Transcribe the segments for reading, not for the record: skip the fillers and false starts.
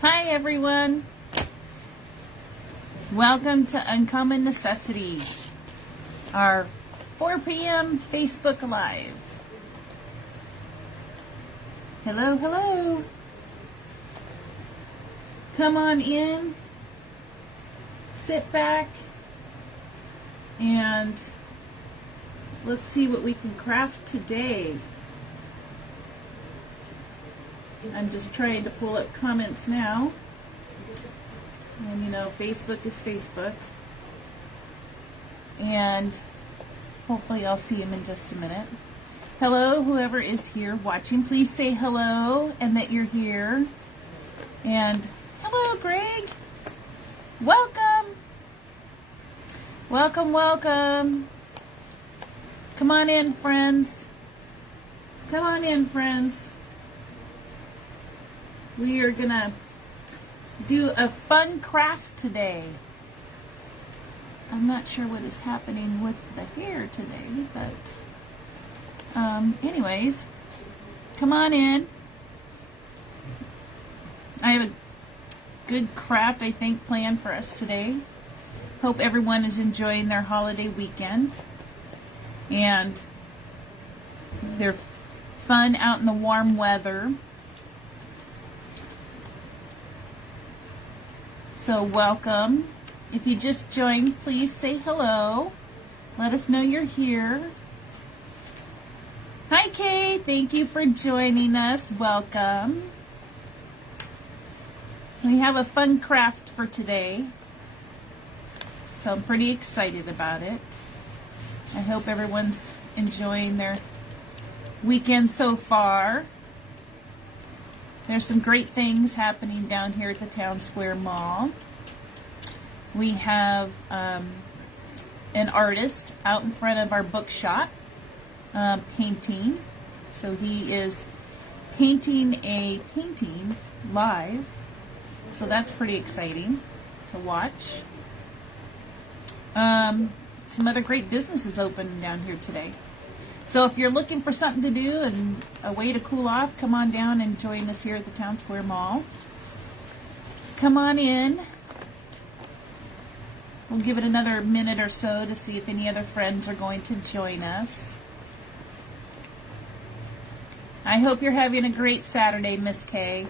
Hi everyone. Welcome to Uncommon Necessities, our 4 p.m. Facebook Live. Hello, hello. Come on in, sit back, and let's see what we can craft today. I'm just trying to pull up comments now. And you know, Facebook is Facebook. And hopefully I'll see him in just a minute. Hello, whoever is here watching. Please say hello and that you're here. And hello, Greg. Welcome. Welcome, welcome. Come on in, friends. Come on in, friends. We are going to do a fun craft today. I'm not sure what is happening with the hair today, but anyways, come on in. I have a good craft, I think, planned for us today. Hope everyone is enjoying their holiday weekend. And they're fun out in the warm weather. So welcome. If you just joined, please say hello. Let us know you're here. Hi, Kay. Thank you for joining us. Welcome. We have a fun craft for today, so I'm pretty excited about it. I hope everyone's enjoying their weekend so far. There's some great things happening down here at the Town Square Mall. We have an artist out in front of our bookshop painting. So he is painting a painting live. So that's pretty exciting to watch. Some other great businesses open down here today. So if you're looking for something to do and a way to cool off, come on down and join us here at the Town Square Mall. Come on in. We'll give it another minute or so to see if any other friends are going to join us. I hope you're having a great Saturday, Miss Kay.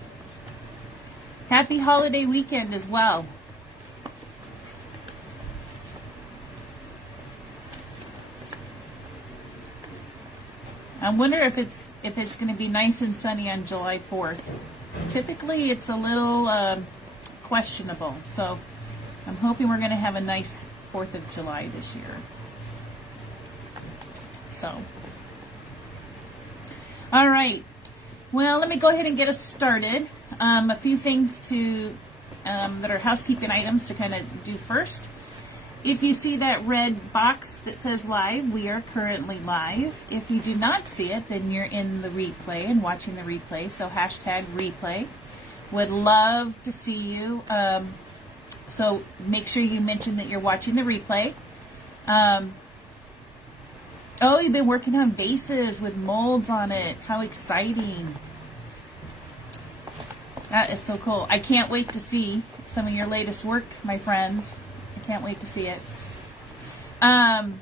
Happy holiday weekend as well. I wonder if it's going to be nice and sunny on July 4th. Typically, it's a little questionable. So I'm hoping we're going to have a nice 4th of July this year. So, all right. Well, let me go ahead and get us started. A few things to that are housekeeping items to kind of do first. If you see that red box that says live, we are currently live. If you do not see it, then you're in the replay and watching the replay. So hashtag replay. Would love to see you. So make sure you mention that you're watching the replay. Oh, you've been working on vases with molds on it. How exciting. That is so cool. I can't wait to see some of your latest work, my friend. Can't wait to see it. Come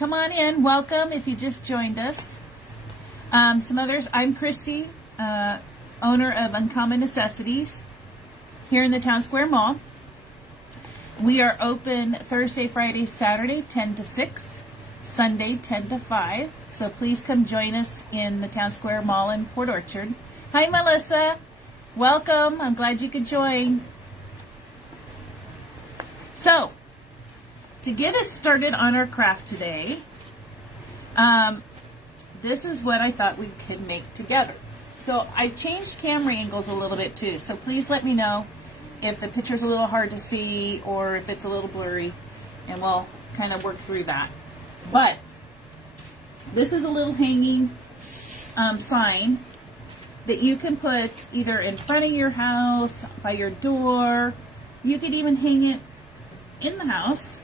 on in. Welcome if you just joined us. Some others. I'm Christy, owner of Uncommon Necessities here in the Town Square Mall. We are open Thursday, Friday, Saturday, 10 to 6, Sunday, 10 to 5. So please come join us in the Town Square Mall in Port Orchard. Hi, Melissa. Welcome. I'm glad you could join. So, to get us started on our craft today, this is what I thought we could make together. So I changed camera angles a little bit too, so please let me know if the picture's a little hard to see or if it's a little blurry, and we'll kind of work through that. But this is a little hanging sign that you can put either in front of your house, by your door. You could even hang it in the house.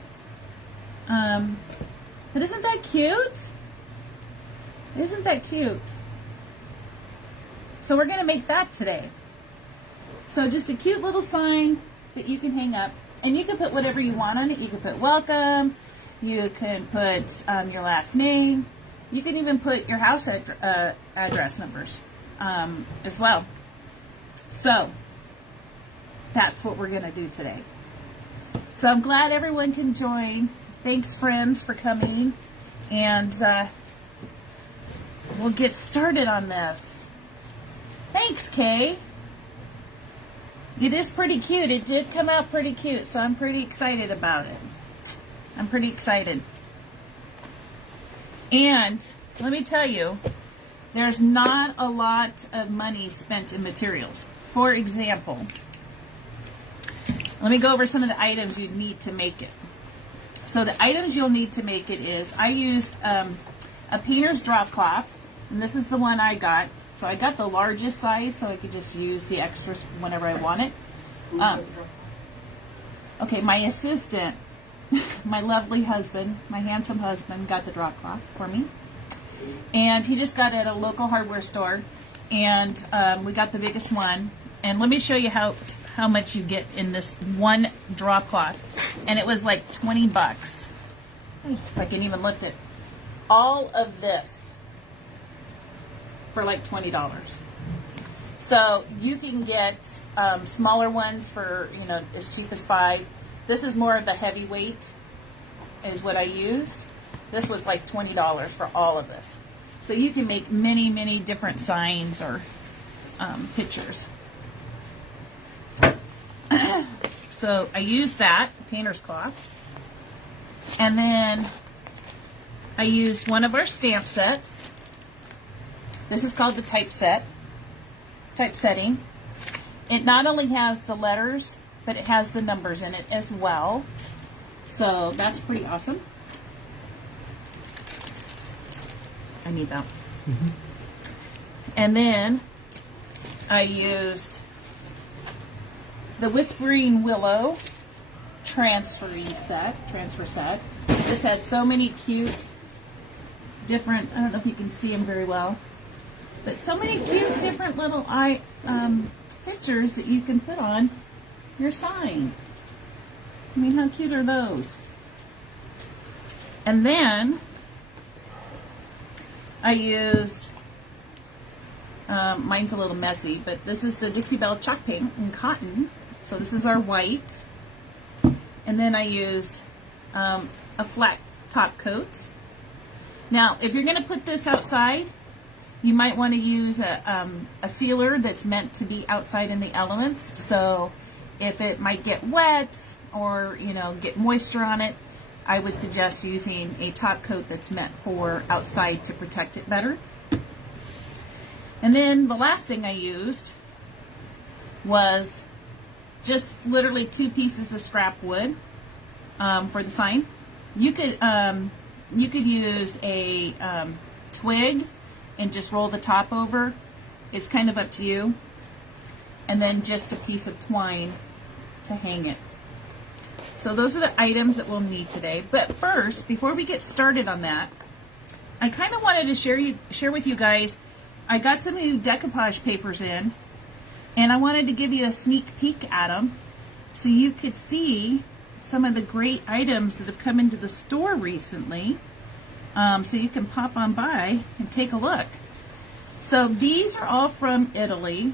But isn't that cute? Isn't that cute? So we're going to make that today. So just a cute little sign that you can hang up. And you can put whatever you want on it. You can put welcome. You can put your last name. You can even put your house address numbers as well. So that's what we're going to do today. So I'm glad everyone can join. Thanks, friends, for coming. And we'll get started on this. Thanks, Kay. It is pretty cute. It did come out pretty cute, so I'm pretty excited about it. I'm pretty excited. And let me tell you, there's not a lot of money spent in materials. For example, let me go over some of the items you need to make it. So the items you'll need to make it is, I used a painter's drop cloth, and this is the one I got. So I got the largest size so I could just use the extras whenever I want it. Okay, my assistant, my lovely husband, my handsome husband, got the drop cloth for me. And he just got it at a local hardware store. And we got the biggest one. And let me show you how much you get in this one drop cloth. And it was like 20 bucks. If I can even lift it. All of this for like $20. So you can get smaller ones for, you know, as cheap as $5. This is more of the heavyweight is what I used. This was like $20 for all of this. So you can make many, many different signs or pictures. So I used that painter's cloth. And then I used one of our stamp sets. This is called the typesetting. It not only has the letters, but it has the numbers in it as well. So that's pretty awesome. I need that. Mm-hmm. And then I used the Whispering Willow transfer set. This has so many cute different, I don't know if you can see them very well, but so many cute different little pictures that you can put on your sign. I mean, how cute are those? And then I used, mine's a little messy, but this is the Dixie Belle chalk paint in cotton. So this is our white. And then I used a flat top coat. Now, if you're going to put this outside, you might want to use a sealer that's meant to be outside in the elements. So if it might get wet or, you know, get moisture on it, I would suggest using a top coat that's meant for outside to protect it better. And then the last thing I used was just literally 2 pieces of scrap wood for the sign. You could use a twig and just roll the top over. It's kind of up to you. And then just a piece of twine to hang it. So those are the items that we'll need today. But first, before we get started on that, I kind of wanted to share with you guys, I got some new decoupage papers in, and I wanted to give you a sneak peek at them so you could see some of the great items that have come into the store recently. So you can pop on by and take a look. So these are all from Italy.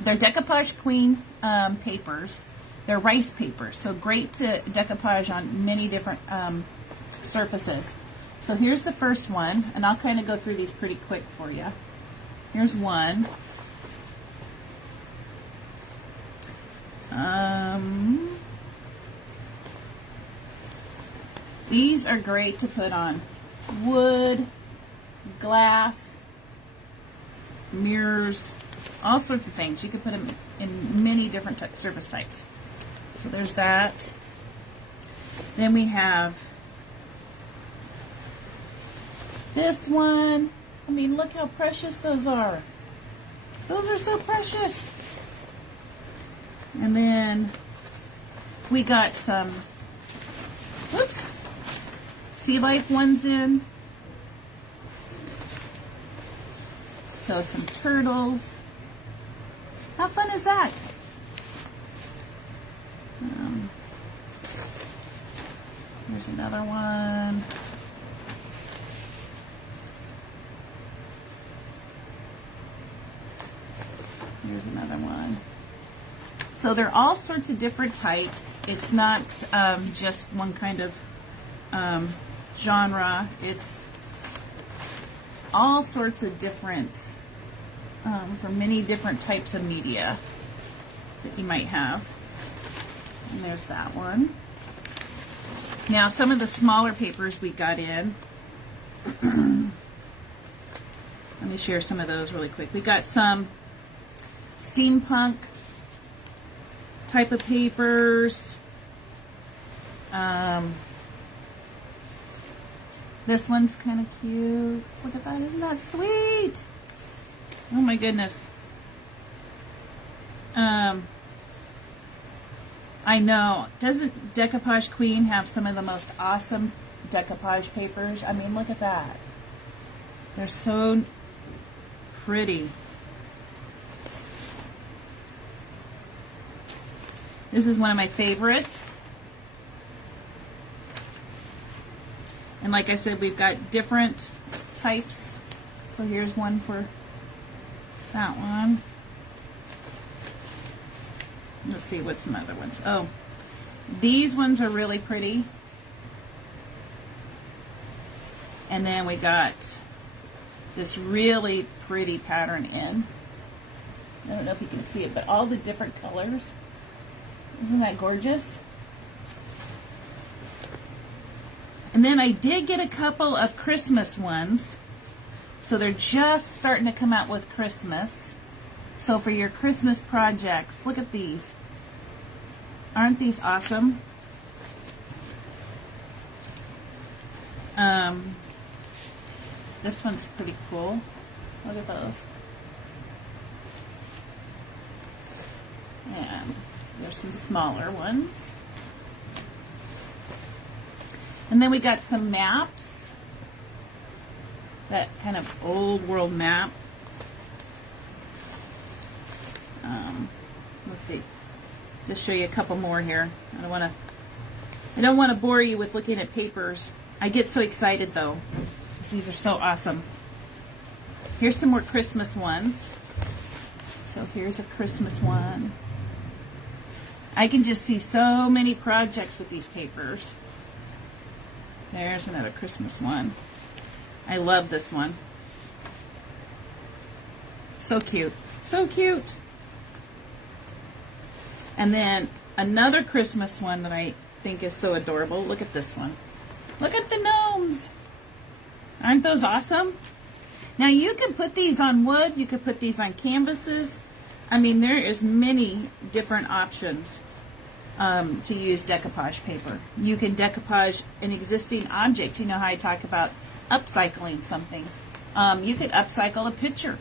They're Decoupage Queen papers. They're rice papers, so great to decoupage on many different surfaces. So here's the first one, and I'll kind of go through these pretty quick for you. Here's one. These are great to put on wood, glass, mirrors, all sorts of things. You could put them in many different surface types. So there's that. Then we have this one. I mean, look how precious those are. Those are so precious. And then we got some, whoops, Sea Life ones in. So some turtles. How fun is that? Here's another one. Here's another one. So there are all sorts of different types. It's not just one kind of genre. It's all sorts of different, for many different types of media that you might have. And there's that one. Now some of the smaller papers we got in. Let me share some of those really quick. We got some steampunk type of papers. This one's kind of cute. Look at that. Isn't that sweet? Oh my goodness. I know. Doesn't Decoupage Queen have some of the most awesome decoupage papers? I mean, look at that. They're so pretty. This is one of my favorites. And like I said, we've got different types. So here's one for that one. Let's see what's some other ones. Oh, these ones are really pretty. And then we got this really pretty pattern in. I don't know if you can see it, but all the different colors. Isn't that gorgeous? And then I did get a couple of Christmas ones. So they're just starting to come out with Christmas. So for your Christmas projects, look at these. Aren't these awesome? This one's pretty cool. Look at those. And there's some smaller ones. And then we got some maps. That kind of old world map. Let's see. Just show you a couple more here. I don't want to bore you with looking at papers. I get so excited though. These are so awesome. Here's some more Christmas ones. So here's a Christmas one. I can just see so many projects with these papers. There's another Christmas one. I love this one. So cute. So cute. And then another Christmas one that I think is so adorable. Look at this one. Look at the gnomes. Aren't those awesome? Now you can put these on wood. You could put these on canvases. I mean, there is many different options to use decoupage paper. You can decoupage an existing object. You know how I talk about upcycling something. You could upcycle a picture.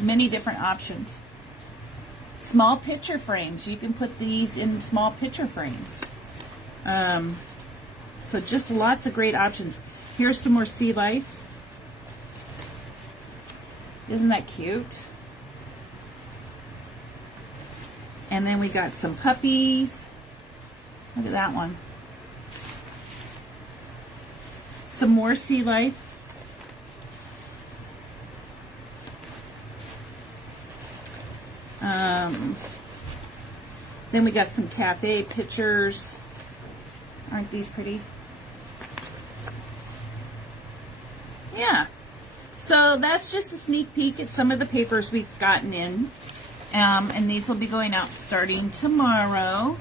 Many different options. Small picture frames. You can put these in small picture frames. So just lots of great options. Here's some more sea life. Isn't that cute? And then we got some puppies. Look at that one. Some more sea life. Then we got some cafe pictures. Aren't these pretty? Yeah. So that's just a sneak peek at some of the papers we've gotten in. And these will be going out starting tomorrow.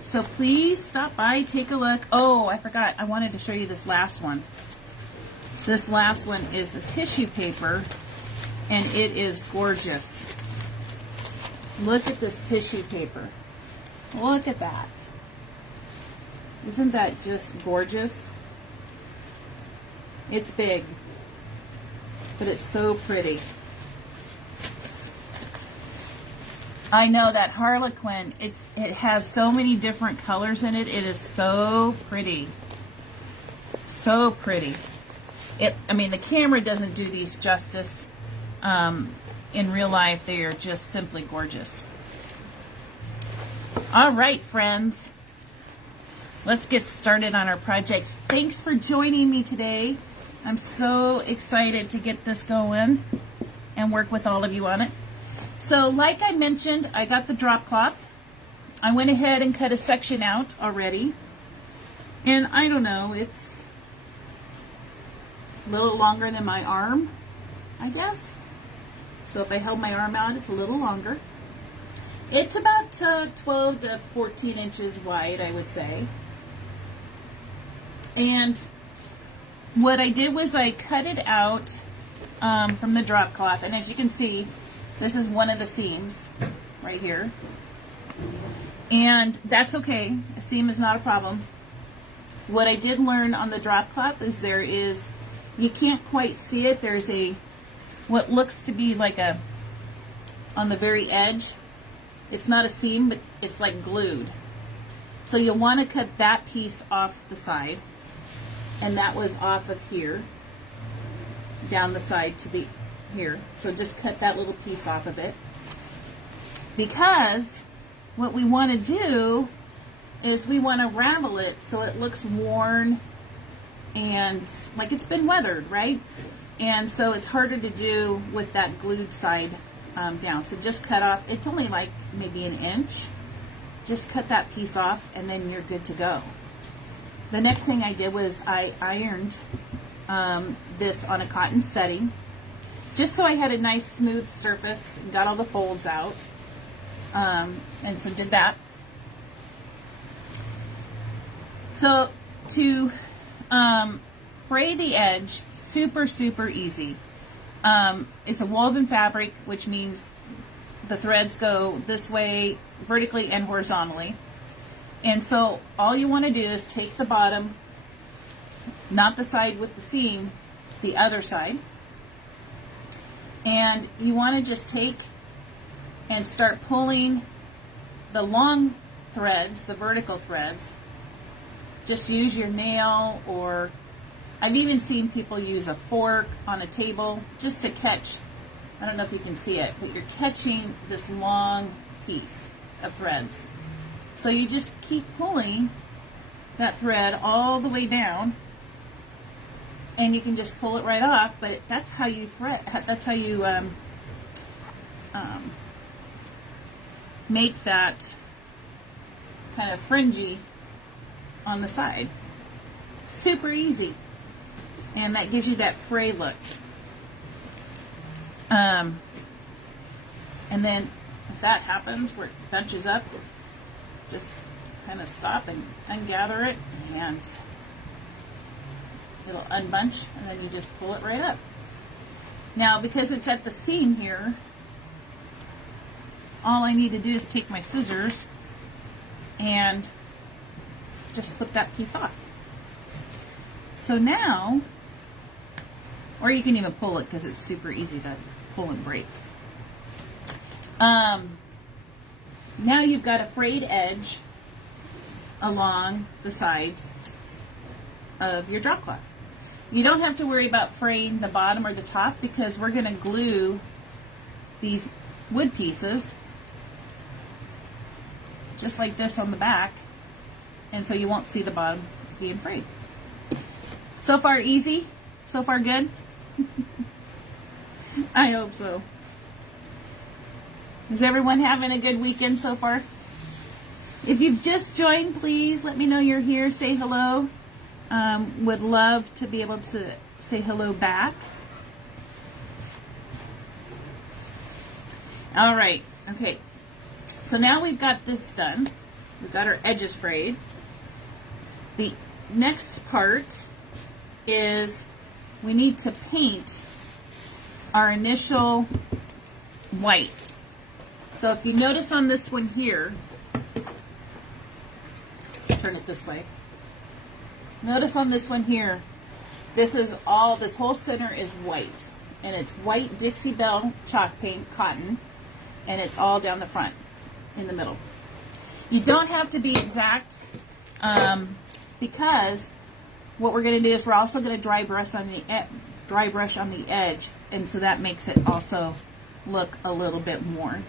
So please stop by, take a look. Oh, I forgot. I wanted to show you this last one. This last one is a tissue paper, and it is gorgeous. Look at this tissue paper. Look at that. Isn't that just gorgeous? It's big, but it's so pretty. I know that Harlequin, it has so many different colors in it. It is so pretty. So pretty. I mean, the camera doesn't do these justice, In real life, they are just simply gorgeous. All right, friends. Let's get started on our projects. Thanks for joining me today. I'm so excited to get this going and work with all of you on it. So like I mentioned, I got the drop cloth. I went ahead and cut a section out already. And I don't know, it's a little longer than my arm, I guess. So if I held my arm out, it's a little longer. It's about 12 to 14 inches wide, I would say. And what I did was I cut it out from the drop cloth, and as you can see, this is one of the seams right here, and that's okay. A seam is not a problem. What I did learn on the drop cloth is you can't quite see it, there's what looks to be like on the very edge, it's not a seam, but it's like glued. So you'll want to cut that piece off the side. And that was off of here, down the side to here. So just cut that little piece off of it. Because what we want to do is we want to ravel it so it looks worn and like it's been weathered, right? And so it's harder to do with that glued side down. So just cut off, it's only like maybe an inch. Just cut that piece off and then you're good to go. The next thing I did was I ironed this on a cotton setting, just so I had a nice smooth surface, got all the folds out, and so did that. So to fray the edge, super easy. It's a woven fabric, which means the threads go this way vertically and horizontally. And so all you want to do is take the bottom, not the side with the seam, the other side, and you want to just take and start pulling the long threads, the vertical threads. Just use your nail, or I've even seen people use a fork on a table just to catch, I don't know if you can see it, but you're catching this long piece of threads. So you just keep pulling that thread all the way down, and you can just pull it right off. But that's how you That's how you make that kind of fringy on the side. Super easy, and that gives you that fray look. And then if that happens, where it bunches up, just kind of stop and ungather it, and it'll unbunch, and then you just pull it right up. Now, because it's at the seam here, all I need to do is take my scissors and just put that piece off. So now, or you can even pull it because it's super easy to pull and break. Now you've got a frayed edge along the sides of your drop cloth. You don't have to worry about fraying the bottom or the top because we're going to glue these wood pieces just like this on the back, and so you won't see the bottom being frayed. So far easy? So far good? I hope so. Is everyone having a good weekend so far? If you've just joined, please let me know you're here. Say hello. Would love to be able to say hello back. All right. Okay. So now we've got this done. We've got our edges frayed. The next part is we need to paint our initial white. So if you notice on this one here, turn it this way. Notice on this one here, this whole center is white. And it's white Dixie Belle chalk paint cotton. And it's all down the front, in the middle. You don't have to be exact, because what we're going to do is we're also going to dry brush on the edge and so that makes it also look a little bit worn.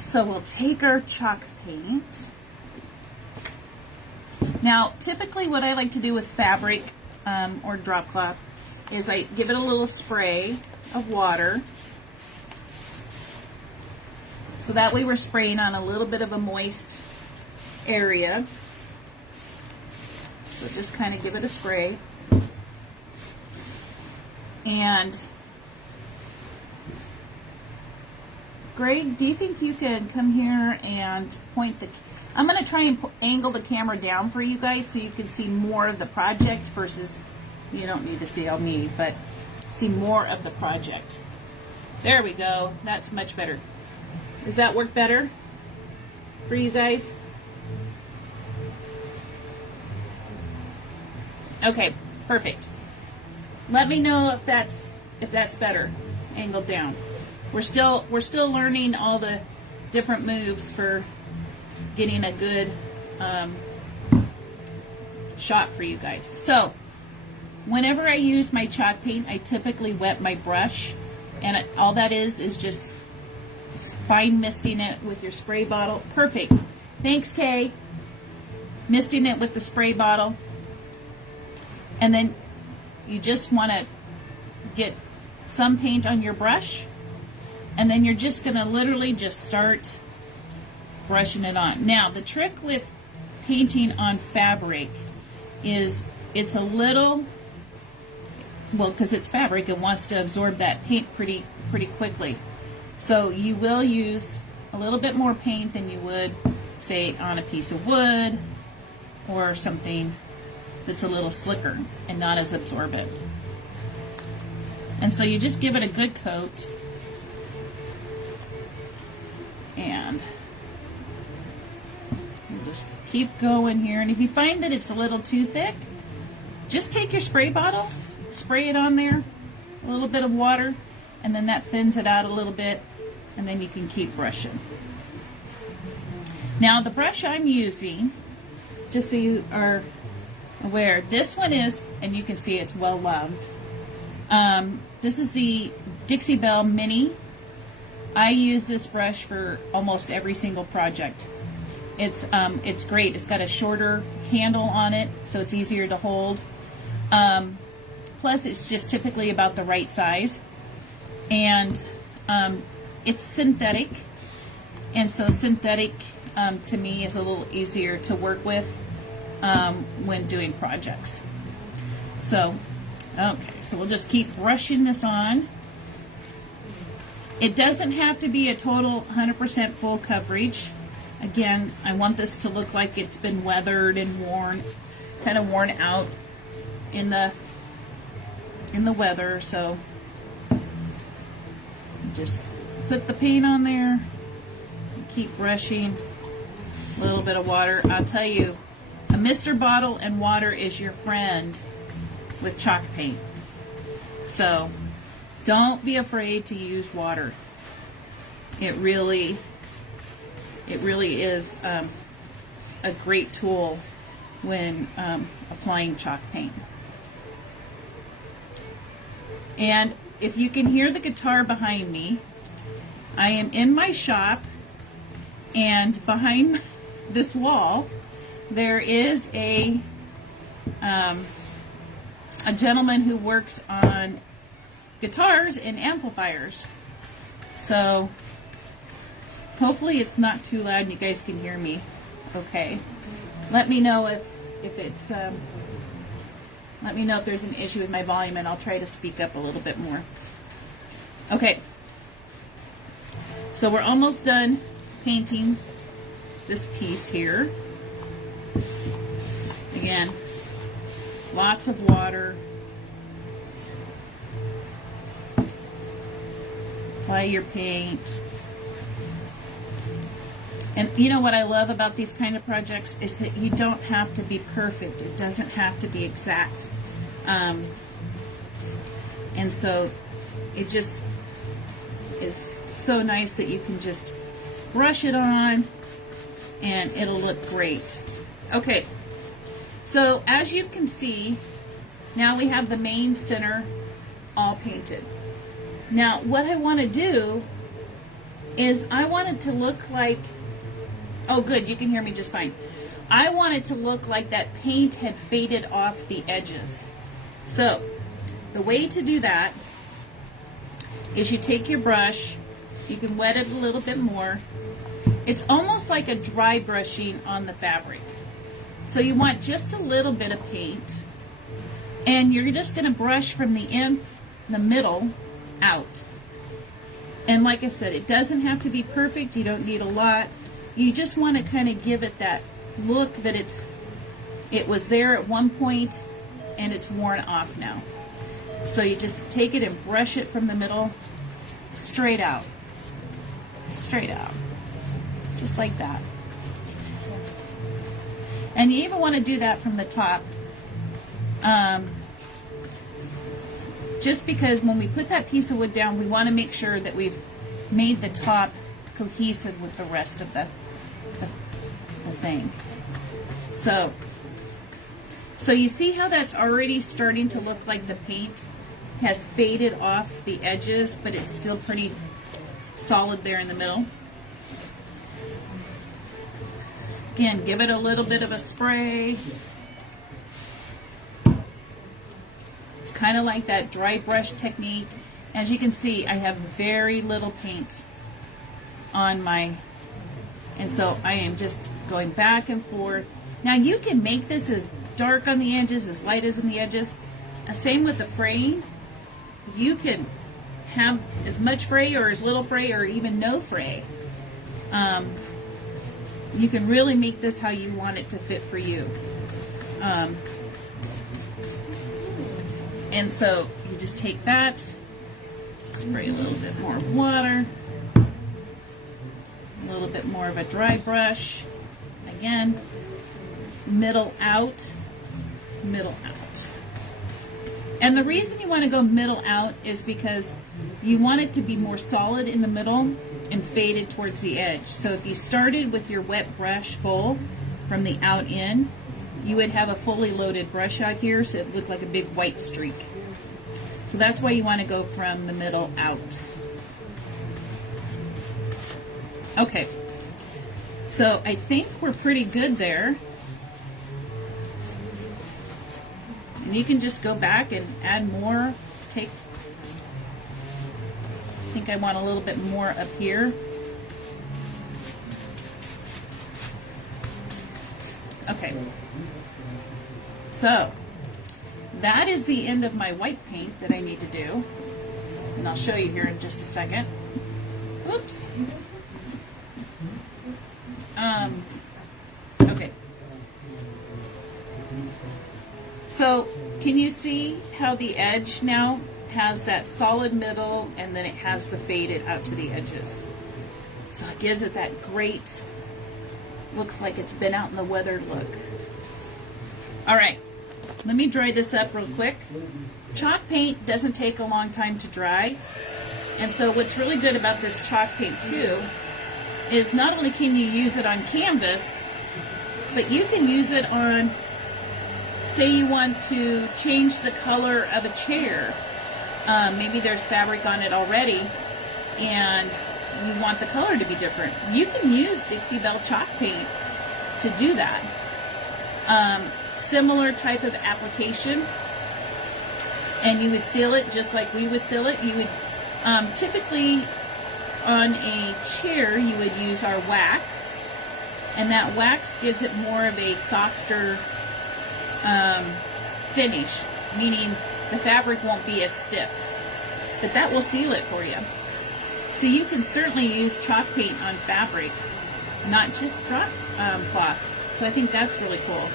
So we'll take our chalk paint. Now, typically what I like to do with fabric or drop cloth is I give it a little spray of water. So that way we're spraying on a little bit of a moist area. So just kind of give it a spray. And Greg, do you think you could come here and point the... I'm going to try and angle the camera down for you guys so you can see more of the project versus... You don't need to see all me, but see more of the project. There we go. That's much better. Does that work better for you guys? Okay, perfect. Let me know if that's better, angled down. We're still learning all the different moves for getting a good shot for you guys. So, whenever I use my chalk paint, I typically wet my brush, and all that is just fine misting it with your spray bottle. Perfect. Thanks, Kay. Misting it with the spray bottle. And then you just want to get some paint on your brush, and then you're just going to literally just start brushing it on. Now, the trick with painting on fabric is it's a little, well, because it's fabric, it wants to absorb that paint pretty quickly. So you will use a little bit more paint than you would, say, on a piece of wood or something that's a little slicker and not as absorbent. And so you just give it a good coat, and you just keep going here. And if you find that it's a little too thick, just take your spray bottle, spray it on there, a little bit of water, and then that thins it out a little bit, and then you can keep brushing. Now the brush I'm using, just so you are aware, this one is, and you can see it's well loved. This is the Dixie Belle Mini. I use this brush for almost every single project. It's great. It's got a shorter handle on it, so it's easier to hold. Plus, it's just typically about the right size, and it's synthetic, and so synthetic to me is a little easier to work with when doing projects. So, okay, so we'll just keep brushing this on. It doesn't have to be a total 100% full coverage. Again, I want this to look like it's been weathered and worn, kind of worn out in the weather. So just put the paint on there, keep brushing, a little bit of water. I'll tell you, a Mr. Bottle and water is your friend with chalk paint. So don't be afraid to use water. It really is a great tool when applying chalk paint. And if you can hear the guitar behind me, I am in my shop, and behind this wall there is a gentleman who works on guitars and amplifiers. So hopefully it's not too loud and you guys can hear me okay. Let me know if it's let me know if there's an issue with my volume, and I'll try to speak up a little bit more. Okay, so we're almost done painting this piece here. Again, lots of water. Apply your paint. And you know what I love about these kind of projects is that you don't have to be perfect. It doesn't have to be exact. And so it just is so nice that you can just brush it on and it'll look great. Okay, so as you can see, now we have the main center all painted. Now, what I want to do is I want it to look like, oh good, you can hear me just fine. I want it to look like that paint had faded off the edges. So, the way to do that is you take your brush, you can wet it a little bit more. It's almost like a dry brushing on the fabric. So you want just a little bit of paint, and you're just going to brush from the middle out. And like I said, it doesn't have to be perfect. You don't need a lot. You just want to kind of give it that look that it was there at one point and it's worn off now. So you just take it and brush it from the middle straight out. Straight out. Just like that. And you even want to do that from the top. Just because when we put that piece of wood down, we want to make sure that we've made the top cohesive with the rest of the thing. So you see how that's already starting to look like the paint has faded off the edges, but it's still pretty solid there in the middle. Again, give it a little bit of a spray. It's kind of like that dry brush technique. As you can see, I have very little paint on my, and so I am just going back and forth. Now you can make this as dark on the edges, as light as on the edges. Same with the fraying. You can have as much fray or as little fray or even no fray. You can really make this how you want it to fit for you. And so you just take that, spray a little bit more water, a little bit more of a dry brush. Again, middle out, middle out. And the reason you want to go middle out is because you want it to be more solid in the middle and faded towards the edge. So if you started with your wet brush full from the out in, you would have a fully loaded brush out here, so it would look like a big white streak. So that's why you want to go from the middle out. Okay, so I think we're pretty good there. And you can just go back and add more. I think I want a little bit more up here. Okay. So, that is the end of my white paint that I need to do. And I'll show you here in just a second. Oops. Okay. So, can you see how the edge now has that solid middle and then it has the faded out to the edges? So it gives it that great, looks like it's been out in the weather look. All right, let me dry this up real quick. Chalk paint doesn't take a long time to dry. And so what's really good about this chalk paint too is not only can you use it on canvas, but you can use it on, say you want to change the color of a chair. Maybe there's fabric on it already and you want the color to be different. You can use Dixie Belle chalk paint to do that. Similar type of application, and you would seal it just like we would seal it. You would typically on a chair you would use our wax, and that wax gives it more of a softer finish, meaning the fabric won't be as stiff, but that will seal it for you. So you can certainly use chalk paint on fabric, not just drop cloth. So I think that's really cool.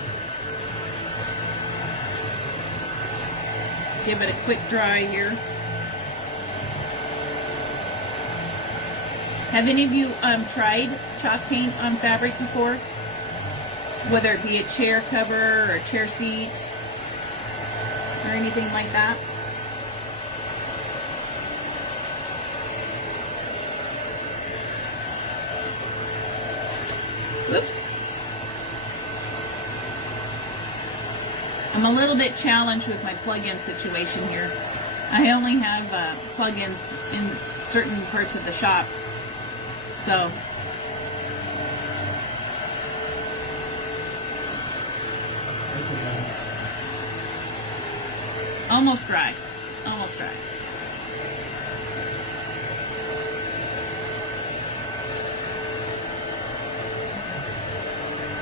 Give it a quick dry here. Have any of you tried chalk paint on fabric before? Whether it be a chair cover or a chair seat or anything like that? Whoops. I'm a little bit challenged with my plug-in situation here. I only have plugins in certain parts of the shop, so almost dry, almost dry.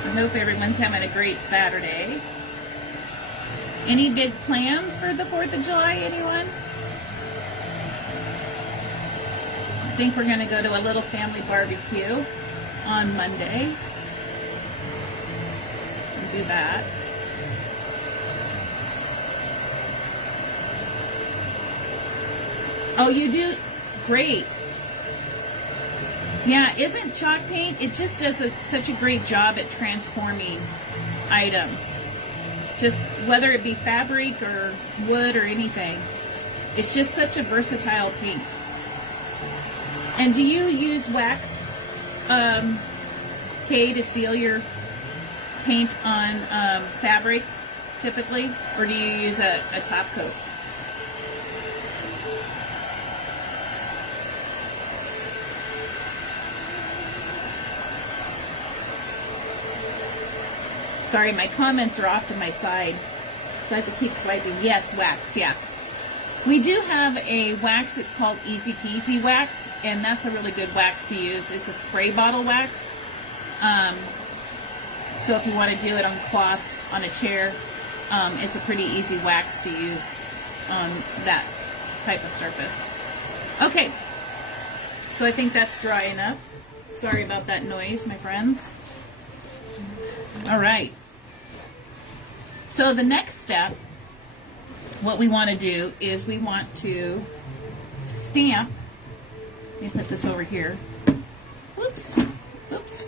I hope everyone's having a great Saturday. Any big plans for the 4th of July, anyone? I think we're going to go to a little family barbecue on Monday. And do that. Oh, you do? Great. Yeah, isn't chalk paint, it just does such a great job at transforming items. Just whether it be fabric or wood or anything. It's just such a versatile paint. And do you use wax, Kay, to seal your paint on fabric typically? Or do you use a top coat? Sorry, my comments are off to my side, so I have to keep swiping. Yes, wax, yeah. We do have a wax, it's called Easy Peasy wax, and that's a really good wax to use. It's a spray bottle wax. So if you want to do it on cloth, on a chair, it's a pretty easy wax to use on that type of surface. Okay, so I think that's dry enough. Sorry about that noise, my friends. All right. So the next step, what we want to do is we want to stamp. Let me put this over here. Oops. Oops.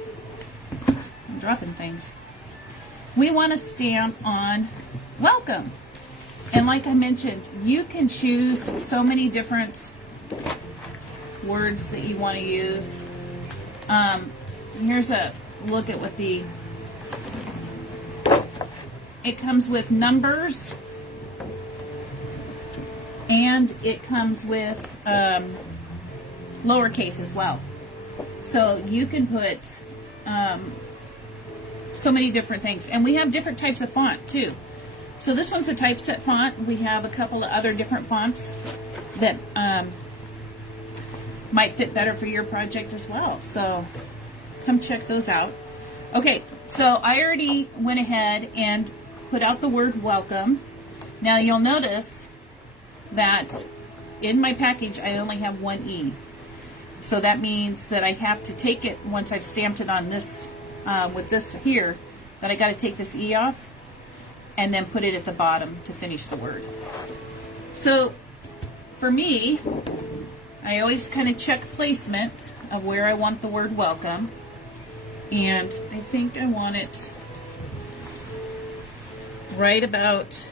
I'm dropping things. We want to stamp on welcome. And like I mentioned, you can choose so many different words that you want to use. Here's a look at what it comes with numbers, and it comes with lowercase as well. So you can put so many different things. And we have different types of font too. So this one's a typeset font. We have a couple of other different fonts that might fit better for your project as well. So come check those out. Okay, so I already went ahead and put out the word welcome. Now you'll notice that in my package I only have one E. So that means that I have to take it, once I've stamped it on this, with this here, that I got to take this E off and then put it at the bottom to finish the word. So for me, I always kind of check placement of where I want the word welcome. And I think I want it right about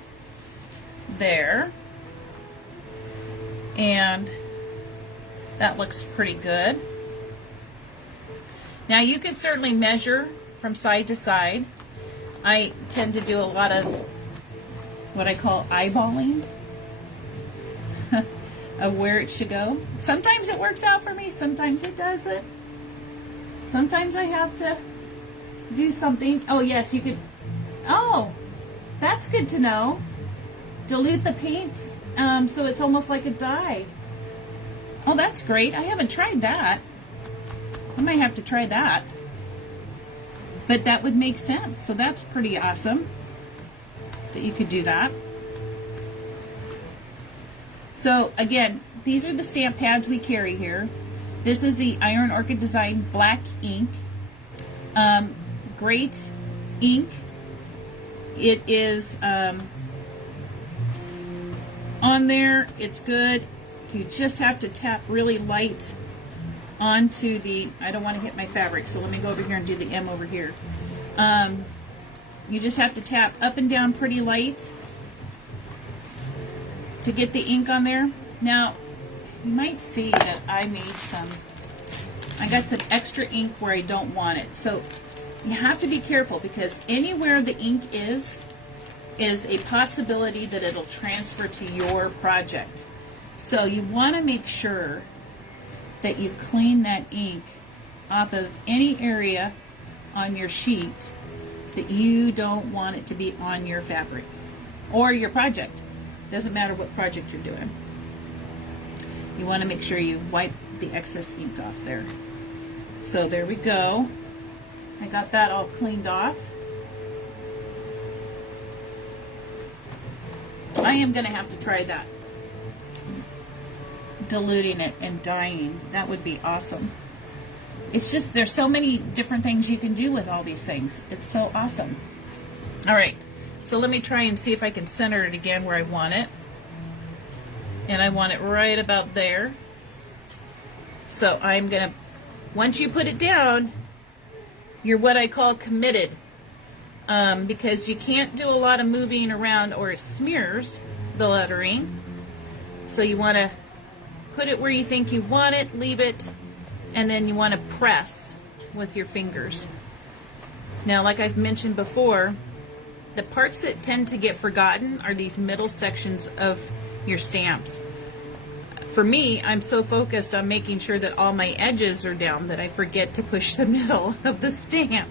there. And that looks pretty good. Now you can certainly measure from side to side. I tend to do a lot of what I call eyeballing of where it should go. Sometimes it works out for me, sometimes it doesn't. Sometimes I have to do something. Oh yes, you could, oh, that's good to know. Dilute the paint so it's almost like a dye. Oh, that's great. I haven't tried that. I might have to try that. But that would make sense. So that's pretty awesome that you could do that. So again, these are the stamp pads we carry here. This is the Iron Orchid Design black ink. Great ink. It is on there. It's good. You just have to tap really light onto the, I don't want to hit my fabric, so let me go over here and do the M over here. You just have to tap up and down pretty light to get the ink on there. Now, you might see that I got some extra ink where I don't want it. So you have to be careful, because anywhere the ink is a possibility that it'll transfer to your project. So you want to make sure that you clean that ink off of any area on your sheet that you don't want it to be on your fabric or your project. Doesn't matter what project you're doing. You want to make sure you wipe the excess ink off there. So there we go. I got that all cleaned off. I am going to have to try that. Diluting it and dyeing. That would be awesome. It's just, there's so many different things you can do with all these things. It's so awesome. All right. So let me try and see if I can center it again where I want it. And I want it right about there. So I'm going to, once you put it down, you're what I call committed. Because you can't do a lot of moving around or it smears the lettering. So you want to put it where you think you want it, leave it, and then you want to press with your fingers. Now, like I've mentioned before, the parts that tend to get forgotten are these middle sections of your stamps. For me, I'm so focused on making sure that all my edges are down that I forget to push the middle of the stamp.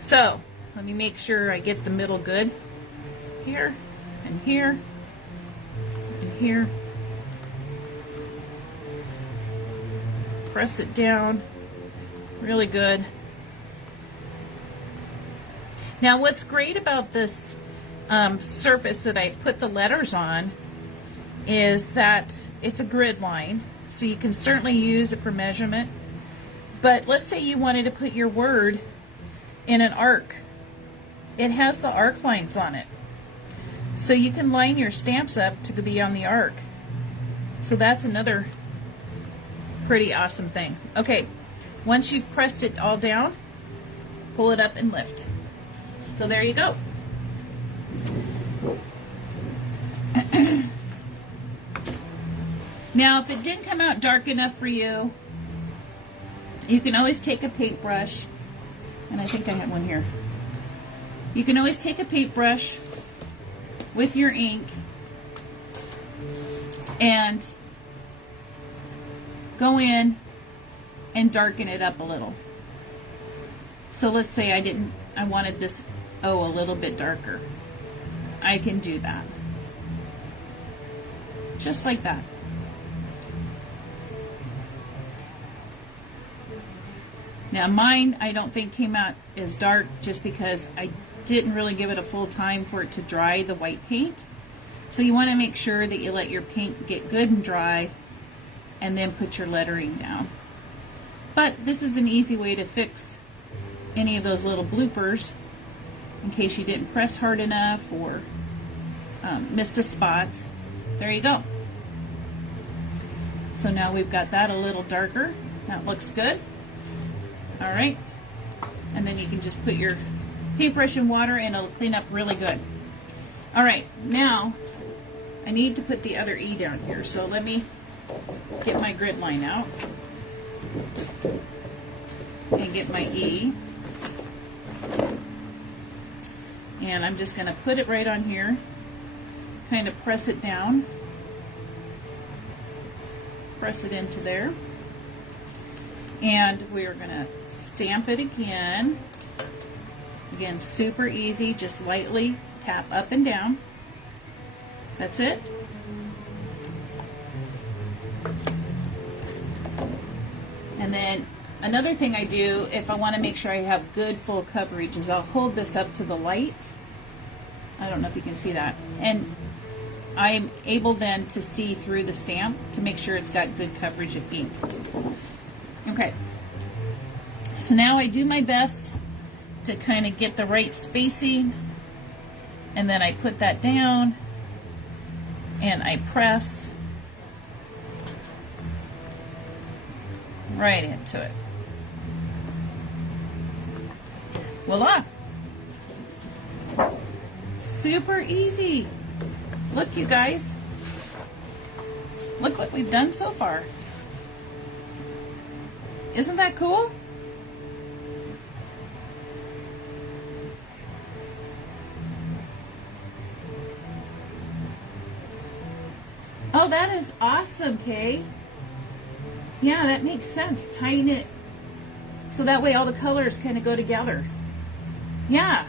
So, let me make sure I get the middle good. Here, and here, and here. Press it down really good. Now what's great about this surface that I've put the letters on is that it's a grid line, so you can certainly use it for measurement. But let's say you wanted to put your word in an arc. It has the arc lines on it. So you can line your stamps up to be on the arc. So that's another pretty awesome thing. Okay, once you've pressed it all down, pull it up and lift. So there you go. Now, if it didn't come out dark enough for you, you can always take a paintbrush, and I think I have one here. You can always take a paintbrush with your ink and go in and darken it up a little. So let's say I wanted this a little bit darker. I can do that. Just like that. Now mine, I don't think came out as dark just because I didn't really give it a full time for it to dry the white paint. So you want to make sure that you let your paint get good and dry and then put your lettering down. But this is an easy way to fix any of those little bloopers in case you didn't press hard enough or missed a spot. There you go. So now we've got that a little darker. That looks good. All right. And then you can just put your paintbrush in water and it'll clean up really good. All right, now I need to put the other E down here. So let me get my grid line out and get my E. And I'm just going to put it right on here, kind of press it down, press it into there. And we're going to stamp it again. Again, super easy, just lightly tap up and down. That's it. And then another thing I do, if I want to make sure I have good full coverage, is I'll hold this up to the light. I don't know if you can see that. And I'm able then to see through the stamp to make sure it's got good coverage of ink. Okay. So now I do my best to kind of get the right spacing, and then I put that down and I press right into it. Voila! Super easy. Look, you guys. Look what we've done so far. Isn't that cool? Oh, that is awesome, Kay. Yeah, that makes sense. Tying it so that way all the colors kind of go together. Yeah.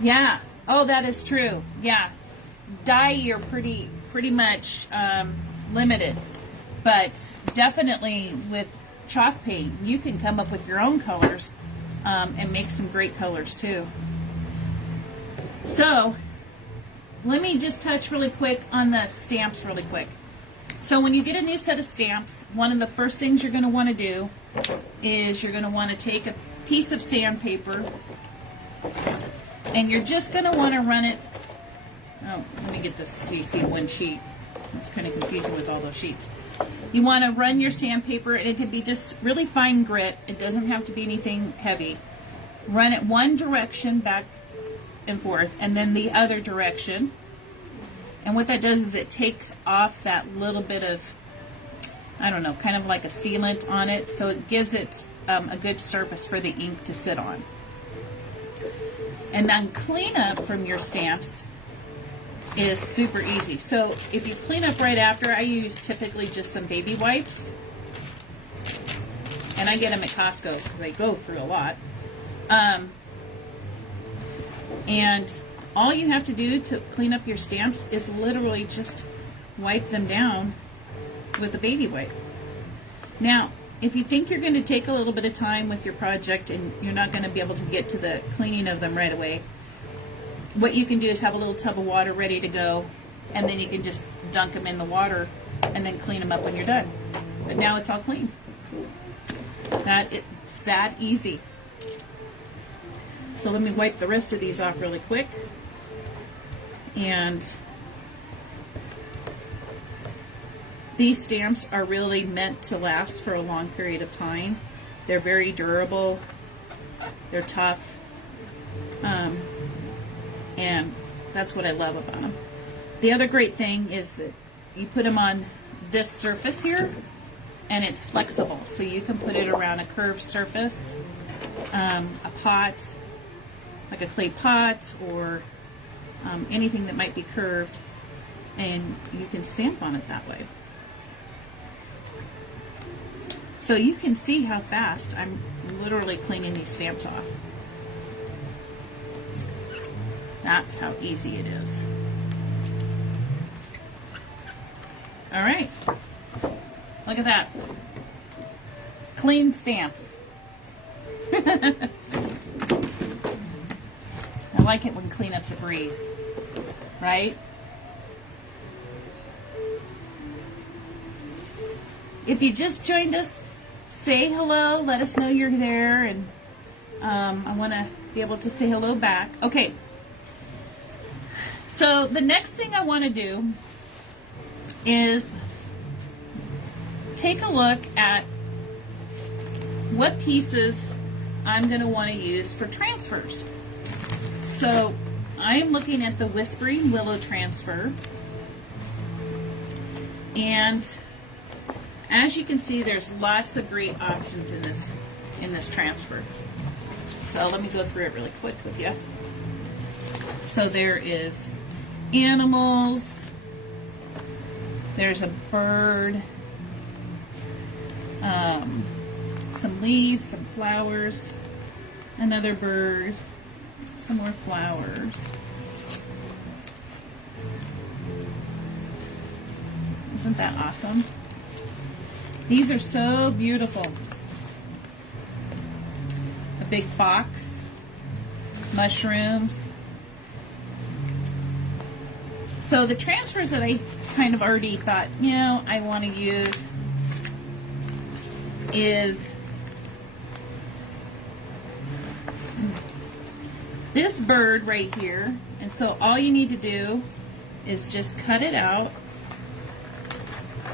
Yeah. Oh, that is true. Yeah. Dye, you're pretty much limited. But definitely with chalk paint, you can come up with your own colors and make some great colors too. So let me just touch really quick on the stamps really quick. So when you get a new set of stamps, one of the first things you're going to want to do is you're going to want to take a piece of sandpaper and you're just going to want to run it. Oh, let me get this so you see one sheet. It's kind of confusing with all those sheets. You want to run your sandpaper, and it could be just really fine grit. It doesn't have to be anything heavy. Run it one direction back and forth, and then the other direction. And what that does is it takes off that little bit of, I don't know, kind of like a sealant on it, so it gives it a good surface for the ink to sit on. And then cleanup from your stamps is super easy. So if you clean up right after, I use typically just some baby wipes. And I get them at Costco because I go through a lot. And all you have to do to clean up your stamps is literally just wipe them down with a baby wipe. Now, if you think you're going to take a little bit of time with your project and you're not going to be able to get to the cleaning of them right away, what you can do is have a little tub of water ready to go, and then you can just dunk them in the water and then clean them up when you're done. But now it's all clean. It's that easy. So let me wipe the rest of these off really quick. And these stamps are really meant to last for a long period of time. They're very durable. They're tough. And that's what I love about them. The other great thing is that you put them on this surface here, and it's flexible. So you can put it around a curved surface, a pot, like a clay pot, or anything that might be curved, and you can stamp on it that way. So you can see how fast I'm literally cleaning these stamps off. That's how easy it is. All right. Look at that. Clean stamps. I like it when cleanup's a breeze, right? If you just joined us, say hello. Let us know you're there, and I want to be able to say hello back. Okay. So the next thing I want to do is take a look at what pieces I'm going to want to use for transfers. So I am looking at the Whispering Willow transfer, and as you can see, there's lots of great options in this transfer. So let me go through it really quick with you. So there is animals, there's a bird, some leaves, some flowers, another bird, some more flowers. Isn't that awesome? These are so beautiful. A big fox, mushrooms. So the transfers that I kind of already thought, I want to use is this bird right here. And so all you need to do is just cut it out,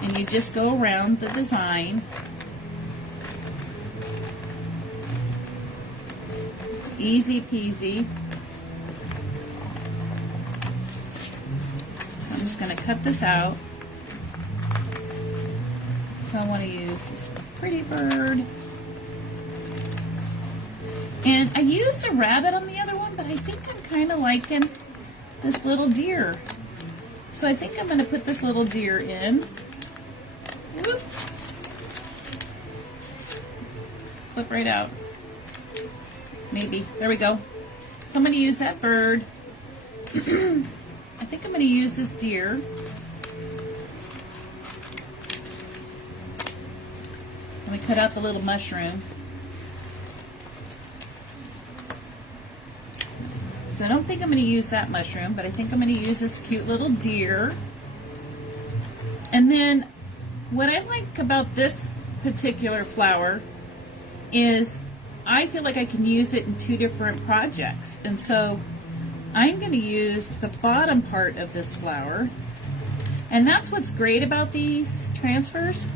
and you just go around the design. Easy peasy. So I'm just going to cut this out. So I want to use this pretty bird. And I used a rabbit on the other one, but I think I'm kind of liking this little deer. So I think I'm going to put this little deer in. Whoop. Flip right out. Maybe. There we go. So I'm going to use that bird. I think I'm going to use this deer. Let me cut out the little mushroom. So I don't think I'm going to use that mushroom, but I think I'm going to use this cute little deer. And then what I like about this particular flower is I feel like I can use it in two different projects. And so I'm going to use the bottom part of this flower. And that's what's great about these transfers,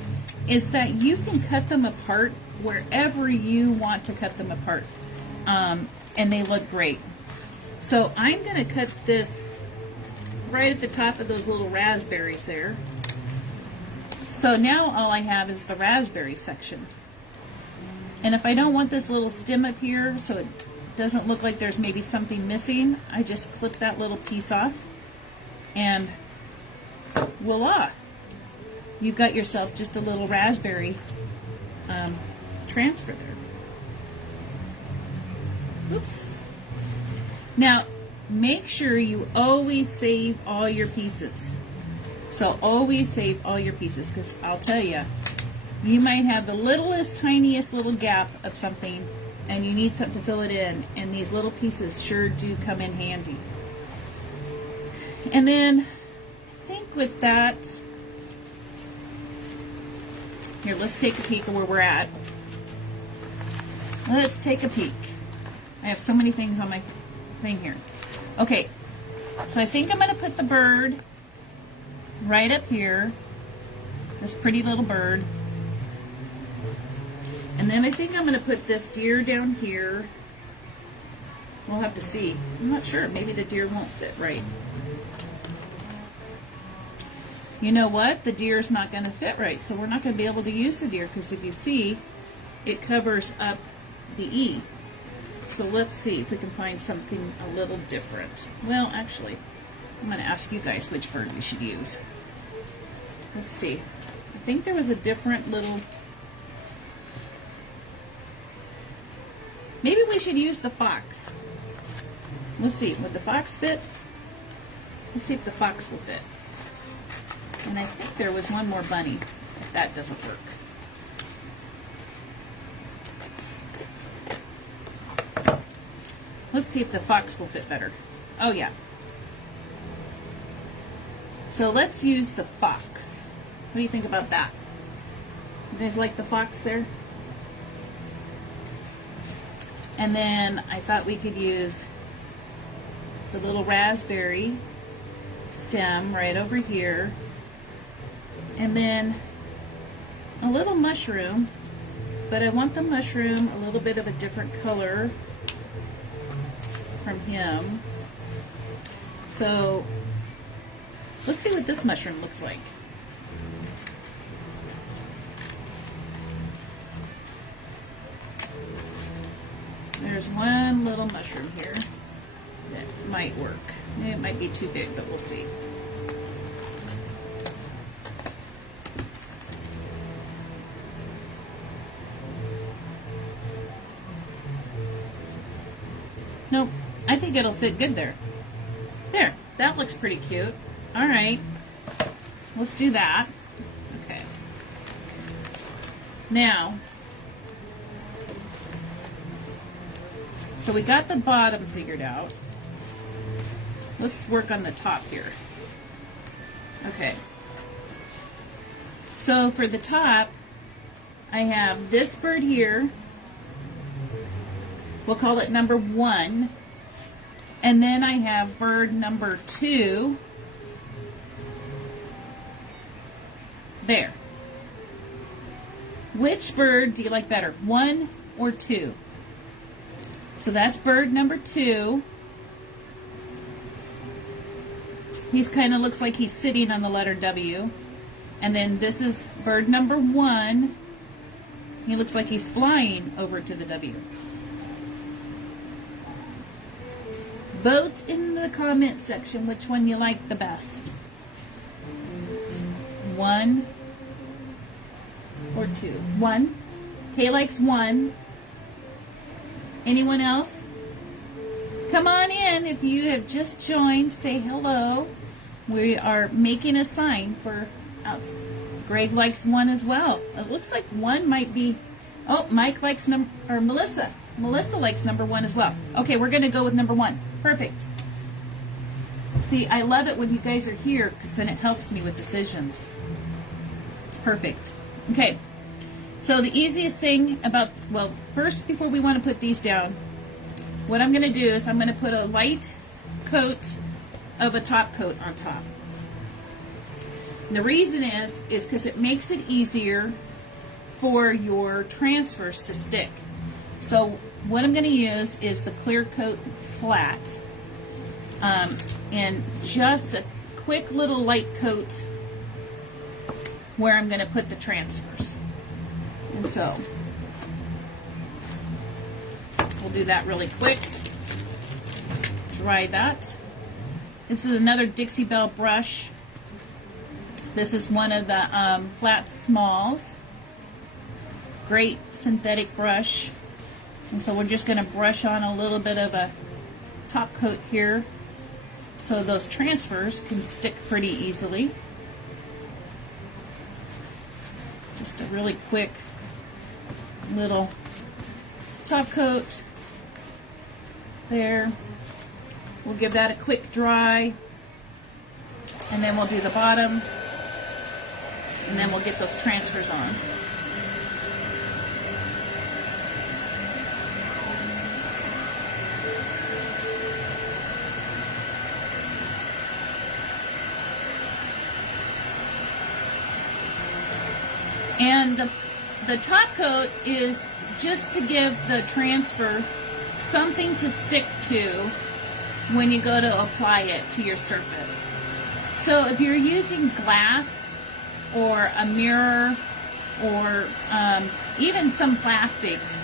is that you can cut them apart wherever you want to cut them apart. And they look great. So I'm going to cut this right at the top of those little raspberries there. So now all I have is the raspberry section. And if I don't want this little stem up here so it doesn't look like there's maybe something missing, I just clip that little piece off and voila! You've got yourself just a little raspberry transfer there. Oops. Now, make sure you always save all your pieces. So always save all your pieces, because I'll tell you, you might have the littlest, tiniest little gap of something, and you need something to fill it in, and these little pieces sure do come in handy. And then, I think with that, here, let's take a peek of where we're at. Let's take a peek. I have so many things on my thing here. Okay, so I think I'm going to put the bird right up here, this pretty little bird. And then I think I'm going to put this deer down here. We'll have to see. I'm not sure. Maybe the deer won't fit right. You know what? The deer is not going to fit right, so we're not going to be able to use the deer, because if you see, it covers up the E. So let's see if we can find something a little different. Well, actually, I'm going to ask you guys which bird we should use. Let's see. I think there was a different little... Maybe we should use the fox. Let's see. Would the fox fit? Let's see if the fox will fit. And I think there was one more bunny, if that doesn't work. Let's see if the fox will fit better. Oh yeah. So let's use the fox. What do you think about that? You guys like the fox there? And then I thought we could use the little raspberry stem right over here. And then a little mushroom, but I want the mushroom a little bit of a different color from him. So let's see what this mushroom looks like. There's one little mushroom here that might work. It might be too big, but we'll see. Nope, I think it'll fit good there. There, that looks pretty cute. All right, let's do that. Okay. Now, so we got the bottom figured out. Let's work on the top here. Okay. So for the top, I have this bird here. We'll call it number 1. And then I have bird number 2. There. Which bird do you like better, 1 or 2? So that's bird number 2. He's kind of looks like he's sitting on the letter W. And then this is bird number 1. He looks like he's flying over to the W. Vote in the comment section which one you like the best. 1 or 2? 1. Kay likes 1. Anyone else? Come on in. If you have just joined, say hello. We are making a sign for Greg likes 1 as well. It looks like 1 might be, oh, Mike likes Melissa. Melissa likes number 1 as well. Okay, we're going to go with number 1. Perfect. See, I love it when you guys are here because then it helps me with decisions. It's perfect. Okay, so the easiest thing about, well, first before we want to put these down, what I'm going to do is I'm going to put a light coat of a top coat on top. And the reason is because it makes it easier for your transfers to stick. So what I'm going to use is the clear coat flat and just a quick little light coat where I'm going to put the transfers. And so we'll do that really quick. Dry that. This is another Dixie Belle brush. This is one of the flat smalls. Great synthetic brush. And so we're just going to brush on a little bit of a top coat here so those transfers can stick pretty easily. Just a really quick little top coat there. We'll give that a quick dry, and then we'll do the bottom, and then we'll get those transfers on. And the top coat is just to give the transfer something to stick to when you go to apply it to your surface. So if you're using glass or a mirror or even some plastics,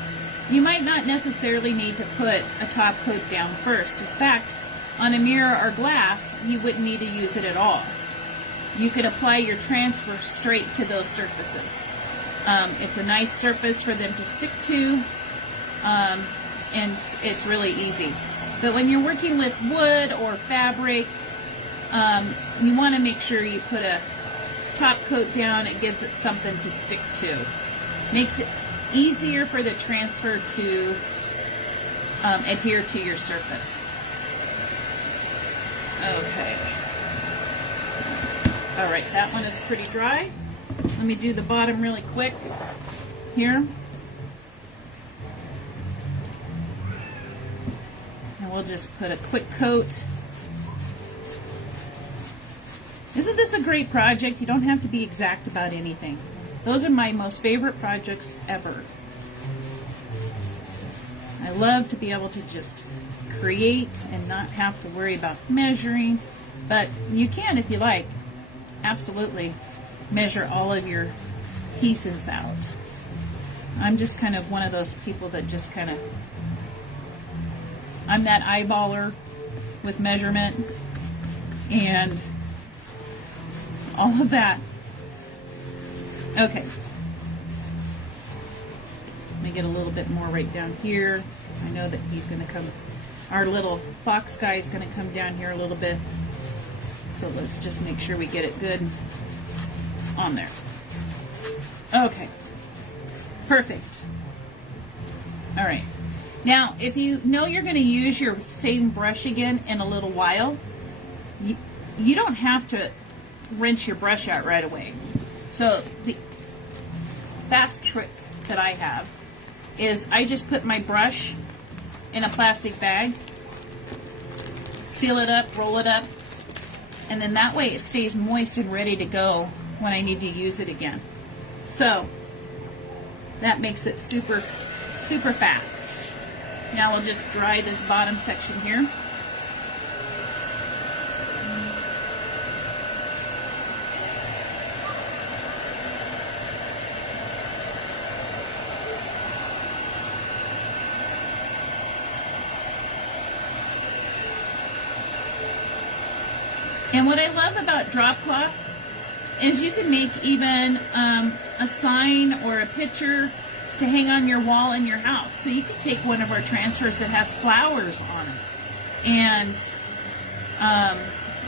you might not necessarily need to put a top coat down first. In fact, on a mirror or glass, you wouldn't need to use it at all. You could apply your transfer straight to those surfaces. It's a nice surface for them to stick to, and it's really easy. But when you're working with wood or fabric, you want to make sure you put a top coat down. It gives it something to stick to. Makes it easier for the transfer to adhere to your surface. Okay. All right, that one is pretty dry. Let me do the bottom really quick here. And we'll just put a quick coat. Isn't this a great project? You don't have to be exact about anything. Those are my most favorite projects ever. I love to be able to just create and not have to worry about measuring, but you can if you like. Absolutely measure all of your pieces out. I'm just kind of one of those people that just kind of, I'm that eyeballer with measurement and all of that. Okay. Let me get a little bit more right down here. I know that he's going to come, our little fox guy is going to come down here a little bit. So let's just make sure we get it good on there. Okay. Perfect. All right. Now, if you know you're going to use your same brush again in a little while, you don't have to rinse your brush out right away. So the fast trick that I have is I just put my brush in a plastic bag, seal it up, roll it up, and then that way it stays moist and ready to go when I need to use it again. So that makes it super, super fast. Now we'll just dry this bottom section here. And what I love about drop cloth is you can make even a sign or a picture to hang on your wall in your house. So you can take one of our transfers that has flowers on it and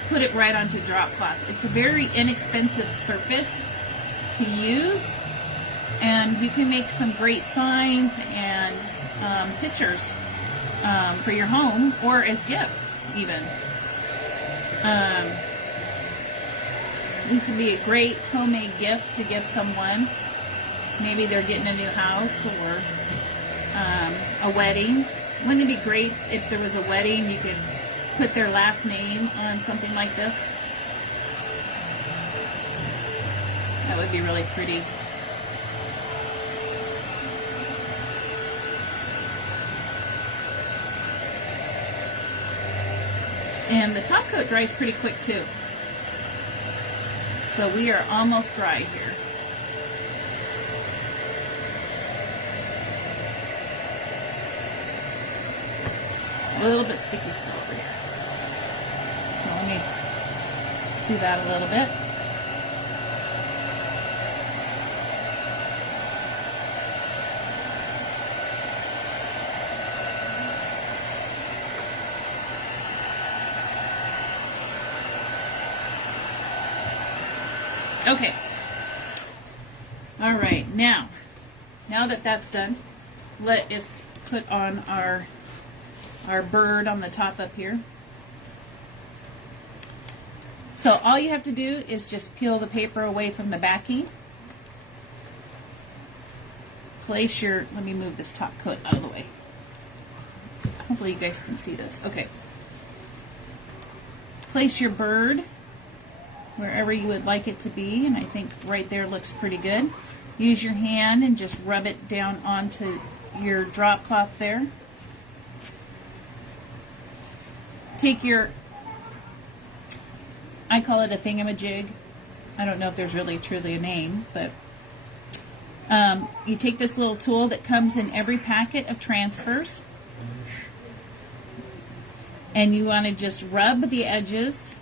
put it right onto drop cloth. It's a very inexpensive surface to use, and you can make some great signs and pictures for your home or as gifts even. This would be a great homemade gift to give someone. Maybe they're getting a new house or a wedding. Wouldn't it be great if there was a wedding, you could put their last name on something like this? That would be really pretty. And the top coat dries pretty quick too. So we are almost dry here. A little bit sticky still over here. So let me do that a little bit. Okay. All right. Now that that's done, let us put on our bird on the top up here. So all you have to do is just peel the paper away from the backing. Place your, let me move this top coat out of the way. Hopefully you guys can see this. Okay. Place your bird wherever you would like it to be, and I think right there looks pretty good. Use your hand and just rub it down onto your drop cloth there. Take your, I call it a thingamajig. I don't know if there's really truly a name, but you take this little tool that comes in every packet of transfers, and you want to just rub the edges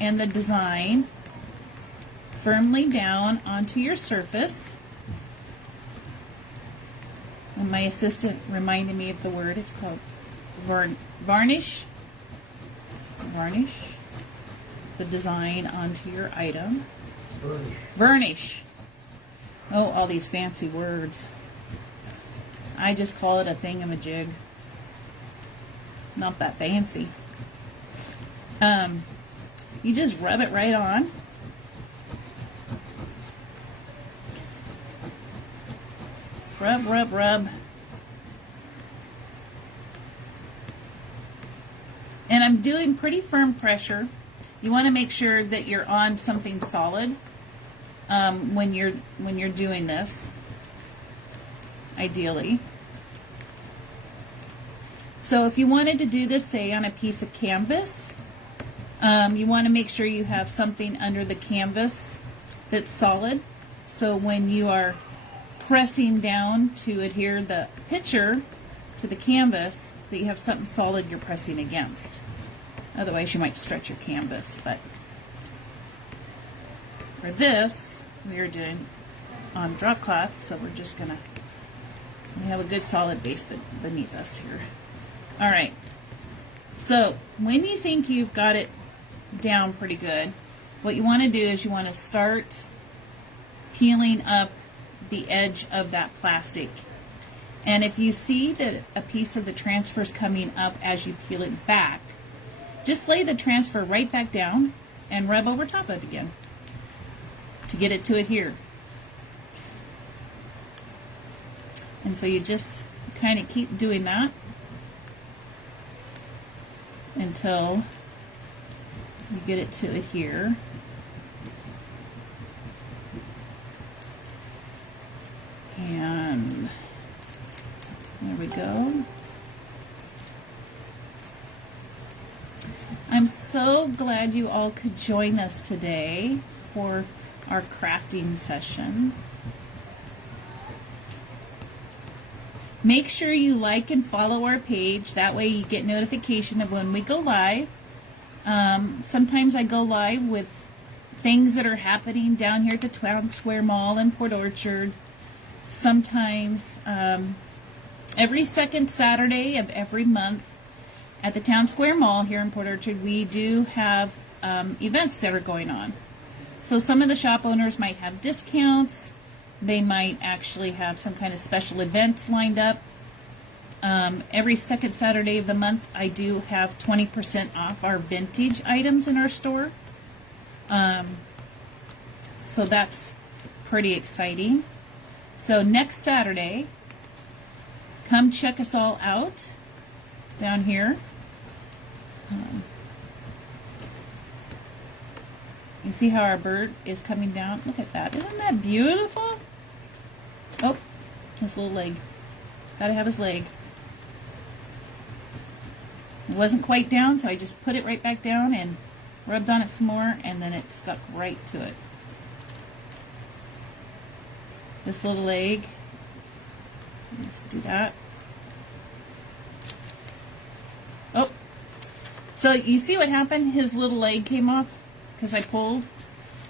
and the design firmly down onto your surface. And my assistant reminded me of the word. It's called varnish. Varnish the design onto your item. Varnish. Oh, all these fancy words. I just call it a thingamajig. Not that fancy. You just rub it right on. Rub, rub, rub. And I'm doing pretty firm pressure. You want to make sure that you're on something solid when you're doing this, ideally. So if you wanted to do this, say, on a piece of canvas, you want to make sure you have something under the canvas that's solid. So when you are pressing down to adhere the picture to the canvas, that you have something solid you're pressing against. Otherwise, you might stretch your canvas. But for this, we are doing on drop cloth, so we're just going to, we have a good solid base beneath us here. All right. So when you think you've got it down pretty good, what you want to do is you want to start peeling up the edge of that plastic. And if you see that a piece of the transfer is coming up as you peel it back, just lay the transfer right back down and rub over top of it again to get it to adhere. And so you just kind of keep doing that until you get it to adhere. And there we go. I'm so glad you all could join us today for our crafting session. Make sure you like and follow our page. That way you get notification of when we go live. Sometimes I go live with things that are happening down here at the Town Square Mall in Port Orchard. Sometimes every second Saturday of every month at the Town Square Mall here in Port Orchard, we do have events that are going on. So some of the shop owners might have discounts. They might actually have some kind of special events lined up. Every second Saturday of the month, I do have 20% off our vintage items in our store. So that's pretty exciting. So next Saturday, come check us all out down here. You see how our bird is coming down? Look at that. Isn't that beautiful? Oh, his little leg. Gotta have his leg. It wasn't quite down, so I just put it right back down and rubbed on it some more, and then it stuck right to it. This little leg. Let's do that. Oh, so you see what happened? His little leg came off because I pulled.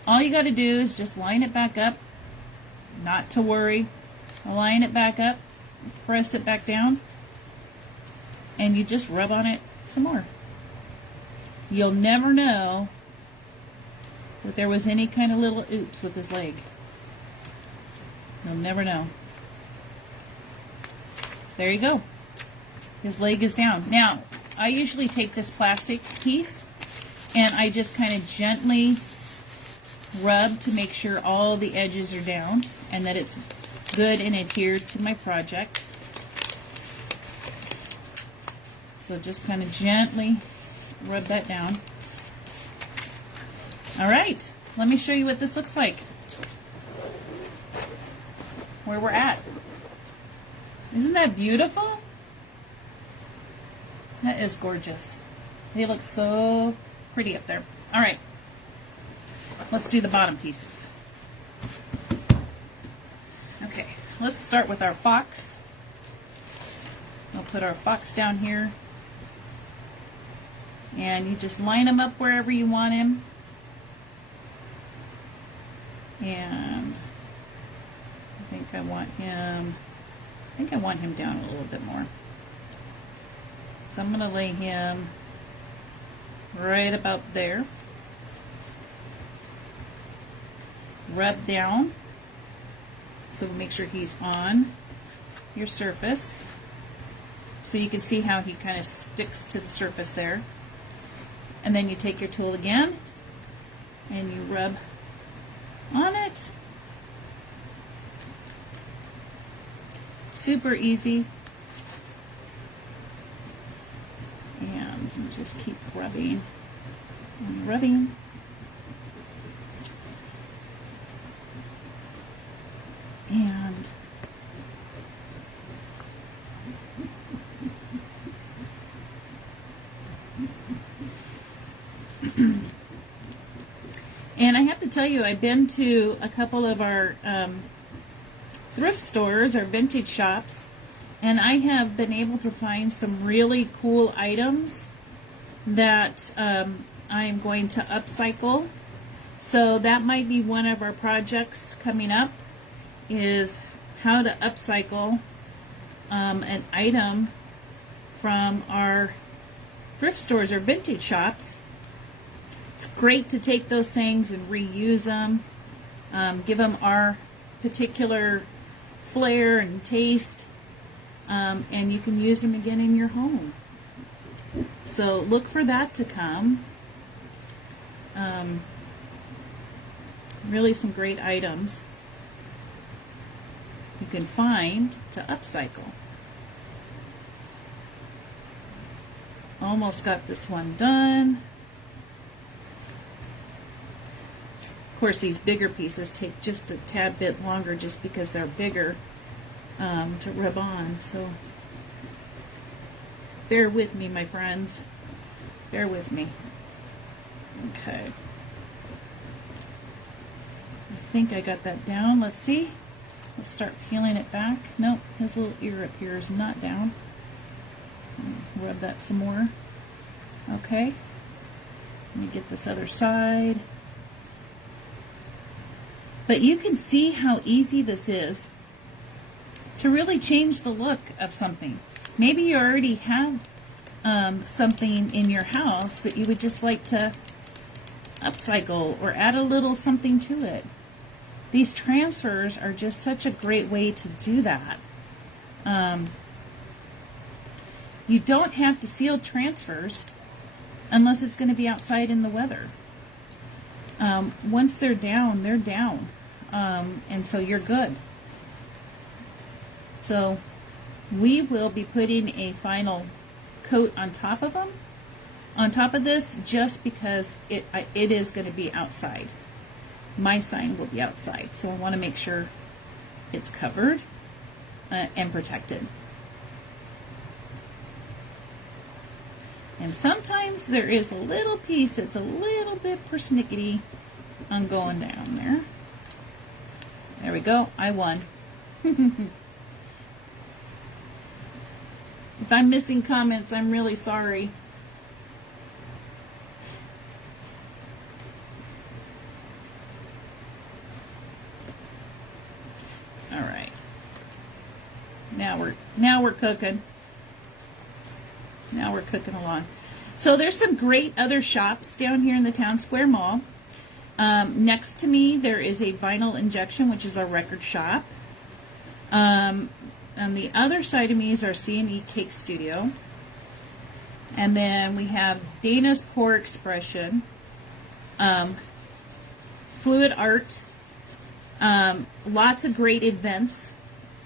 All you got to do is just line it back up. Not to worry. Line it back up, press it back down, and you just rub on it some more. You'll never know that there was any kind of little oops with his leg. You'll never know. There you go. His leg is down. Now, I usually take this plastic piece and I just kind of gently rub to make sure all the edges are down and that it's good and adhered to my project. So just kind of gently rub that down. All right, let me show you what this looks like. Where we're at. Isn't that beautiful? That is gorgeous. They look so pretty up there. All right, let's do the bottom pieces. Okay, let's start with our fox. I'll put our fox down here. And you just line him up wherever you want him. And I think I want him down a little bit more. So I'm going to lay him right about there. Rub down. So make sure he's on your surface. So you can see how he kind of sticks to the surface there. And then you take your tool again and you rub on it. Super easy. And you just keep rubbing and rubbing. And and I have to tell you, I've been to a couple of our thrift stores or vintage shops, and I have been able to find some really cool items that I am going to upcycle. So that might be one of our projects coming up, is how to upcycle an item from our thrift stores or vintage shops. It's great to take those things and reuse them, give them our particular flair and taste, and you can use them again in your home. So look for that to come. Really some great items you can find to upcycle. Almost got this one done. Of course, these bigger pieces take just a tad bit longer just because they're bigger to rub on. So bear with me, my friends. Bear with me. Okay. I think I got that down. Let's see. Let's start peeling it back. Nope, his little ear up here is not down. Rub that some more. Okay. Let me get this other side. But you can see how easy this is to really change the look of something. Maybe you already have something in your house that you would just like to upcycle or add a little something to it. These transfers are just such a great way to do that. You don't have to seal transfers unless it's going to be outside in the weather. Once they're down, they're down. And so you're good. So we will be putting a final coat on top of them, on top of this, just because it is going to be outside. My sign will be outside, so I want to make sure it's covered and protected. And sometimes there is a little piece that's a little bit persnickety on going down there. There we go. I won. If I'm missing comments, I'm really sorry. All right. Now we're cooking. Now we're cooking along. So there's some great other shops down here in the Town Square Mall. Next to me, there is a Vinyl Injection, which is our record shop. On the other side of me is our C&E Cake Studio. And then we have Dana's Pour Expression, Fluid Art, lots of great events.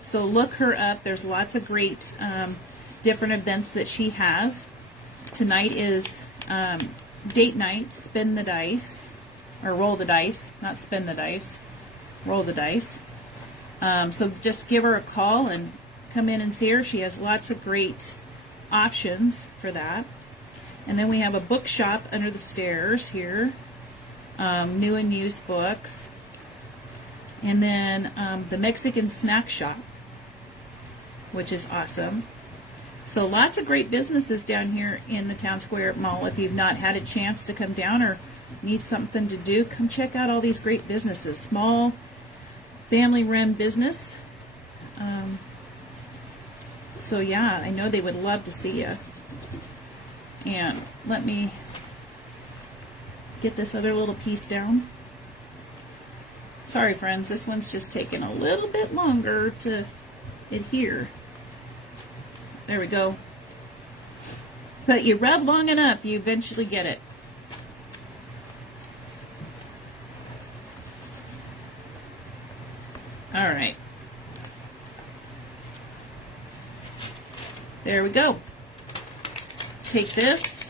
So look her up. There's lots of great different events that she has. Tonight is date night, spin the dice, or roll the dice, not spin the dice, roll the dice. So just give her a call and come in and see her. She has lots of great options for that. And then we have a bookshop under the stairs here, new and used books. And then the Mexican snack shop, which is awesome. So lots of great businesses down here in the Town Square Mall. If you've not had a chance to come down or need something to do, come check out all these great businesses. Small, family-run business. So yeah, I know they would love to see you. And let me get this other little piece down. Sorry, friends, this one's just taking a little bit longer to adhere. There we go. But you rub long enough, you eventually get it. All right. There we go. Take this,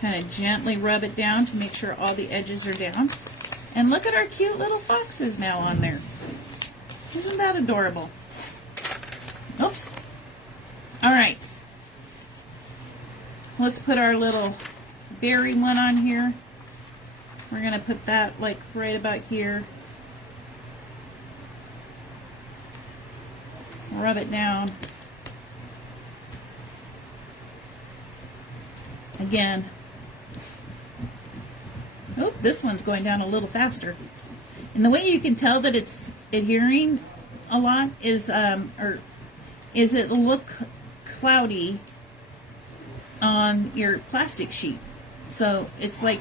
kind of gently rub it down to make sure all the edges are down. And look at our cute little foxes now on there. Isn't that adorable? Oops. All right. Let's put our little berry one on here. We're going to put that like right about here. Rub it down. Again. Oh, this one's going down a little faster. And the way you can tell that it's adhering a lot is, it'll look cloudy on your plastic sheet. So it's like,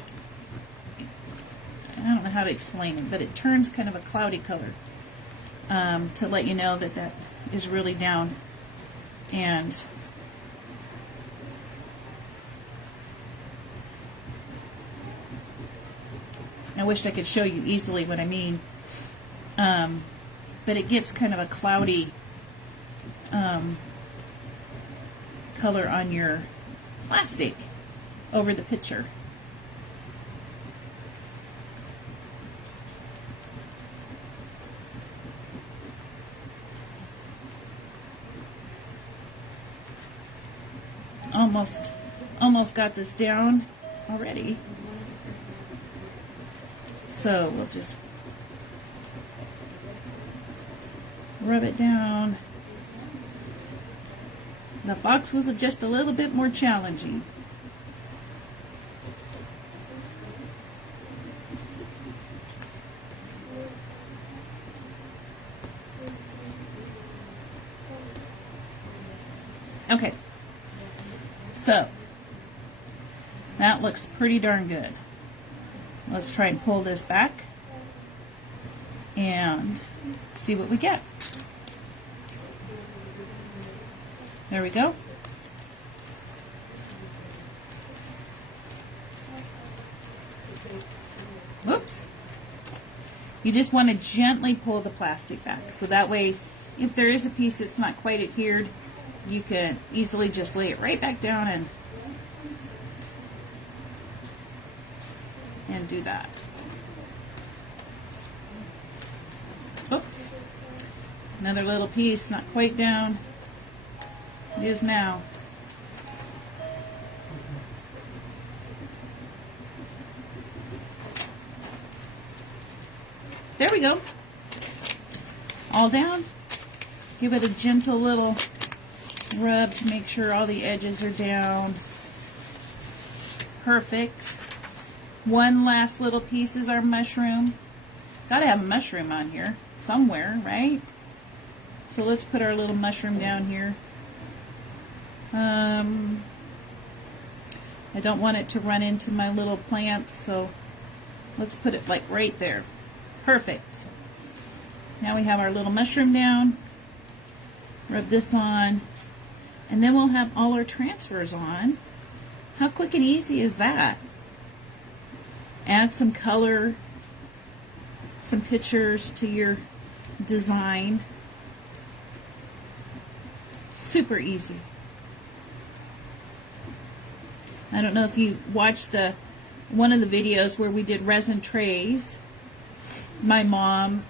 I don't know how to explain it, but it turns kind of a cloudy color to let you know that that is really down. And I wished I could show you easily what I mean. But it gets kind of a cloudy color on your plastic over the picture. Almost got this down already. So we'll just rub it down. The fox was just a little bit more challenging. Okay, so that looks pretty darn good. Let's try and pull this back and see what we get. There we go. Whoops. You just want to gently pull the plastic back, so that way if there is a piece that's not quite adhered, you can easily just lay it right back down and do that. Oops. Another little piece not quite down. It is now. There we go. All down. Give it a gentle little rub to make sure all the edges are down. Perfect. One last little piece is our mushroom. Gotta have a mushroom on here somewhere, right? So let's put our little mushroom down here. I don't want it to run into my little plants, so let's put it like right there. Perfect. Now we have our little mushroom down. Rub this on, and then we'll have all our transfers on. How quick and easy is that? Add some color, some pictures to your design. Super easy. I don't know if you watched one of the videos where we did resin trays. My mom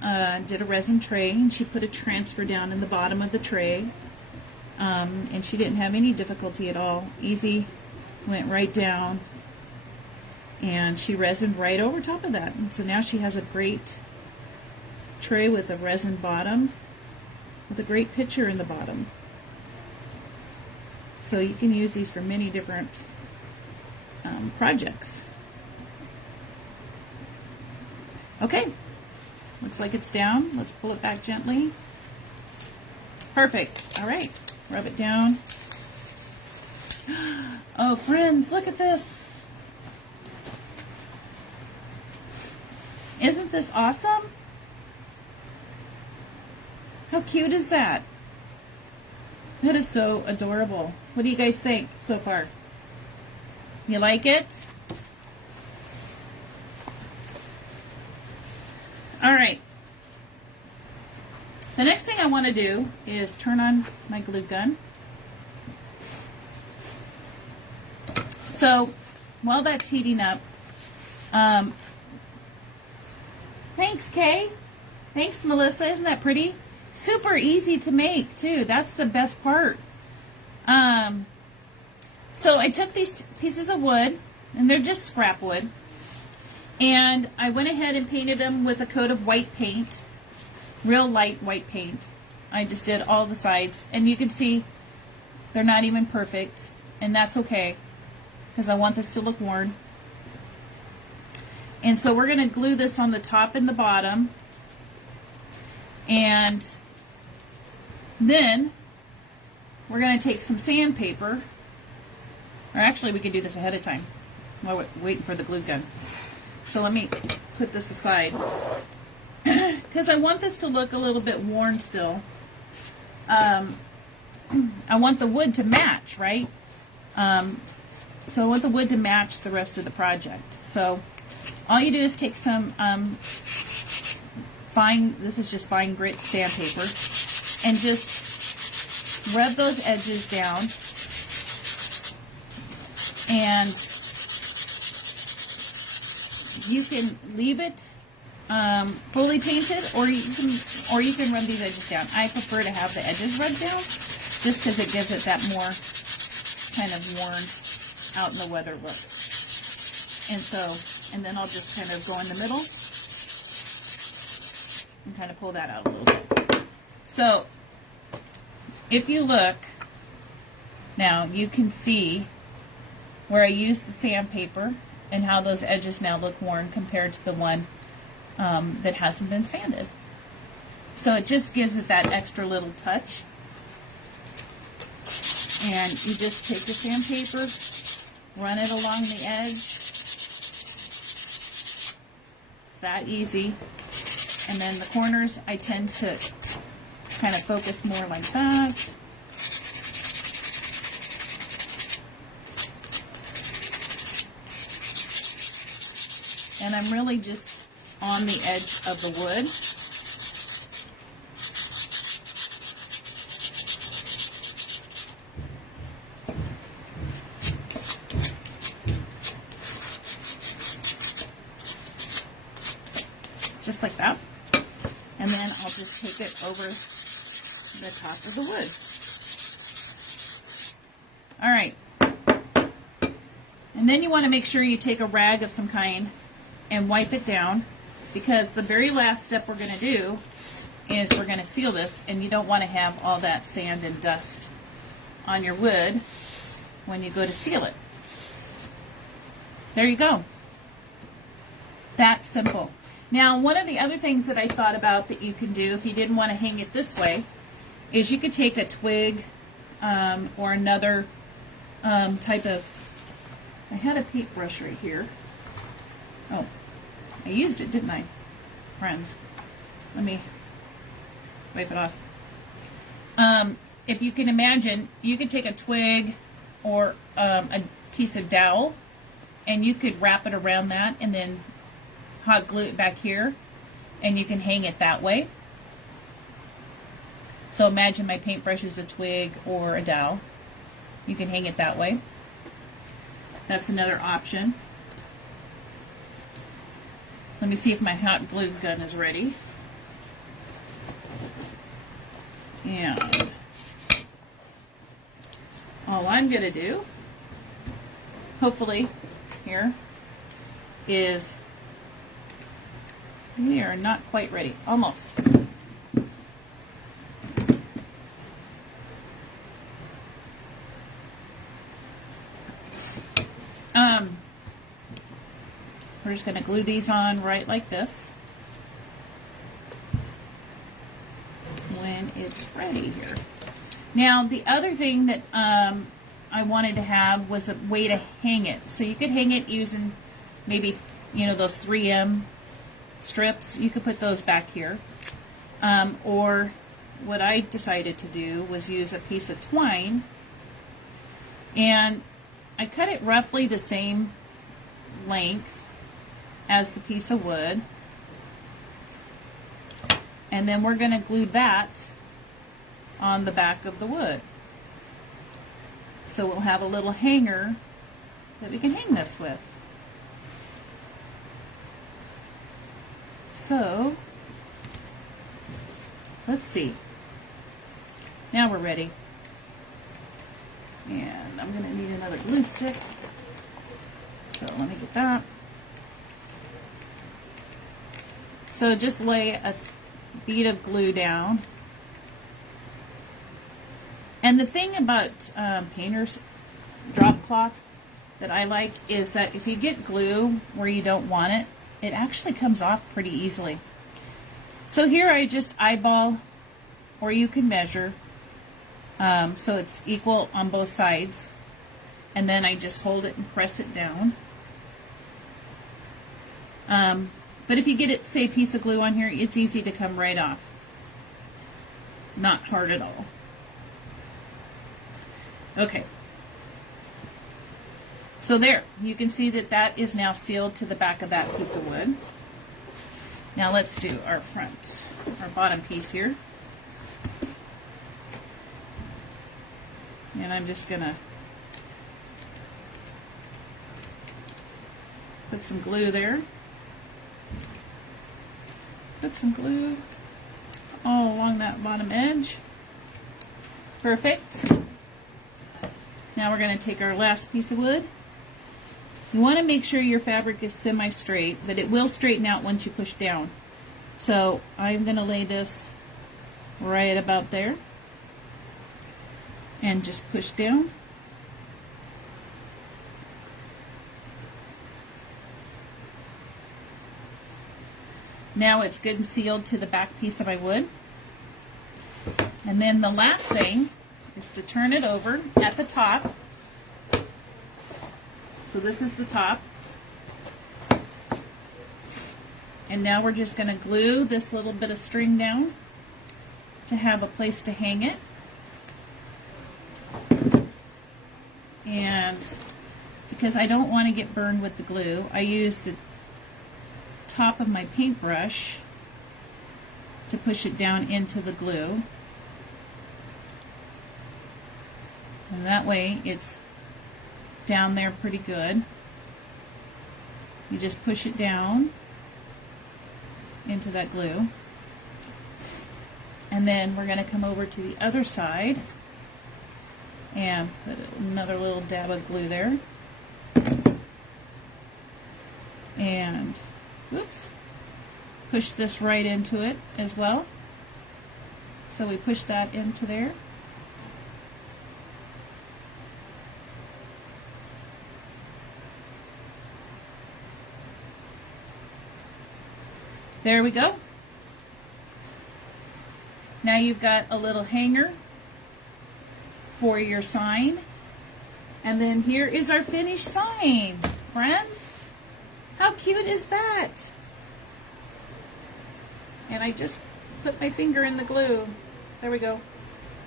did a resin tray, and she put a transfer down in the bottom of the tray, and she didn't have any difficulty at all. Easy, went right down, and she resined right over top of that. And so now she has a great tray with a resin bottom with a great picture in the bottom. So you can use these for many different projects. Okay, looks like it's down. Let's pull it back gently. Perfect. All right, rub it down. Oh, friends, look at this. Isn't this awesome? How cute is that? That is so adorable. What do you guys think so far? You like it? All right. The next thing I want to do is turn on my glue gun. So while that's heating up, thanks, Kay. Thanks, Melissa. Isn't that pretty? Super easy to make too. That's the best part. So I took these pieces of wood, and they're just scrap wood, and I went ahead and painted them with a coat of white paint, real light white paint. I just did all the sides, and you can see they're not even perfect, and that's okay, because I want this to look worn. And so we're going to glue this on the top and the bottom, and then we're going to take some sandpaper, or actually we could do this ahead of time while we're waiting for the glue gun. So let me put this aside, because I want this to look a little bit worn still. I want the wood to match, right? So I want the wood to match the rest of the project. So all you do is take some this is just fine grit sandpaper, and just rub those edges down, and you can leave it fully painted, or you can rub these edges down. I prefer to have the edges rubbed down, just because it gives it that more kind of worn out in the weather look. And then I'll just kind of go in the middle and kind of pull that out a little bit. So if you look now, you can see where I used the sandpaper and how those edges now look worn compared to the one that hasn't been sanded. So it just gives it that extra little touch. And you just take the sandpaper, run it along the edge. It's that easy. And then the corners, I tend to kind of focus more like that. And I'm really just on the edge of the wood. Just like that. And then I'll just take it over the top of the wood. All right. And then you want to make sure you take a rag of some kind and wipe it down, because the very last step we're going to do is we're going to seal this, and you don't want to have all that sand and dust on your wood when you go to seal it. There you go. That simple. Now, one of the other things that I thought about that you can do if you didn't want to hang it this way is you could take a twig or another type of, I had a paintbrush right here. Oh, I used it, didn't I, friends? Let me wipe it off. If you can imagine, you could take a twig or a piece of dowel, and you could wrap it around that and then hot glue it back here, and you can hang it that way. So imagine my paintbrush is a twig or a dowel. You can hang it that way. That's another option. Let me see if my hot glue gun is ready. And all I'm going to do, hopefully, here, is we are not quite ready. Almost. We're just going to glue these on right like this when it's ready here. Now, the other thing that I wanted to have was a way to hang it. So you could hang it using maybe, those 3M strips. You could put those back here. Or what I decided to do was use a piece of twine, and I cut it roughly the same length as the piece of wood, and then we're going to glue that on the back of the wood. So we'll have a little hanger that we can hang this with. So let's see. Now we're ready. And I'm going to need another glue stick. So let me get that. So just lay a bead of glue down. And the thing about painter's drop cloth that I like is that if you get glue where you don't want it, it actually comes off pretty easily. So here I just eyeball, or you can measure, so it's equal on both sides. And then I just hold it and press it down. But if you get it, say, a piece of glue on here, it's easy to come right off. Not hard at all. Okay. So there, you can see that that is now sealed to the back of that piece of wood. Now let's do our bottom piece here. And I'm just going to put some glue there. Put some glue all along that bottom edge. Perfect. Now we're going to take our last piece of wood. You want to make sure your fabric is semi-straight, but it will straighten out once you push down. So I'm going to lay this right about there and just push down. Now it's good and sealed to the back piece of my wood. And then the last thing is to turn it over at the top. So this is the top. And now we're just going to glue this little bit of string down to have a place to hang it. And because I don't want to get burned with the glue, I use the top of my paintbrush to push it down into the glue. And that way it's down there pretty good. You just push it down into that glue. And then we're going to come over to the other side and put another little dab of glue there. And, whoops, push this right into it as well. So we push that into there. There we go. Now you've got a little hanger for your sign. And then here is our finished sign, friends. How cute is that? And I just put my finger in the glue. There we go.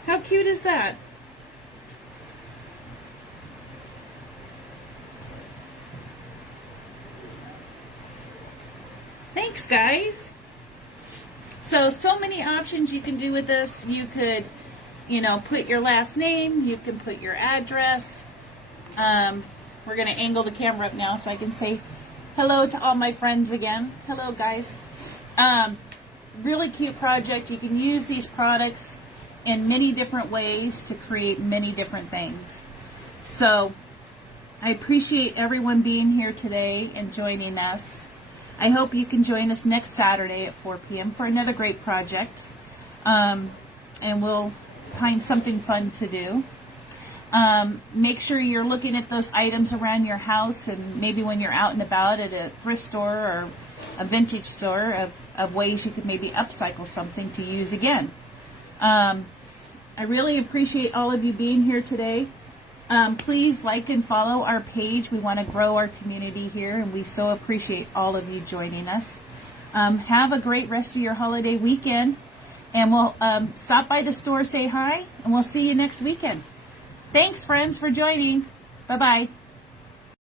How cute is that? Thanks, guys. So many options you can do with this. You could, put your last name. You can put your address. We're going to angle the camera up now so I can say hello to all my friends again. Hello, guys. Really cute project. You can use these products in many different ways to create many different things. So I appreciate everyone being here today and joining us. I hope you can join us next Saturday at 4 p.m. for another great project. And we'll find something fun to do. Make sure you're looking at those items around your house, and maybe when you're out and about at a thrift store or a vintage store of ways you could maybe upcycle something to use again. I really appreciate all of you being here today. Please like and follow our page. We want to grow our community here, and we so appreciate all of you joining us. Have a great rest of your holiday weekend, and we'll stop by the store, say hi, and we'll see you next weekend. Thanks, friends, for joining. Bye-bye.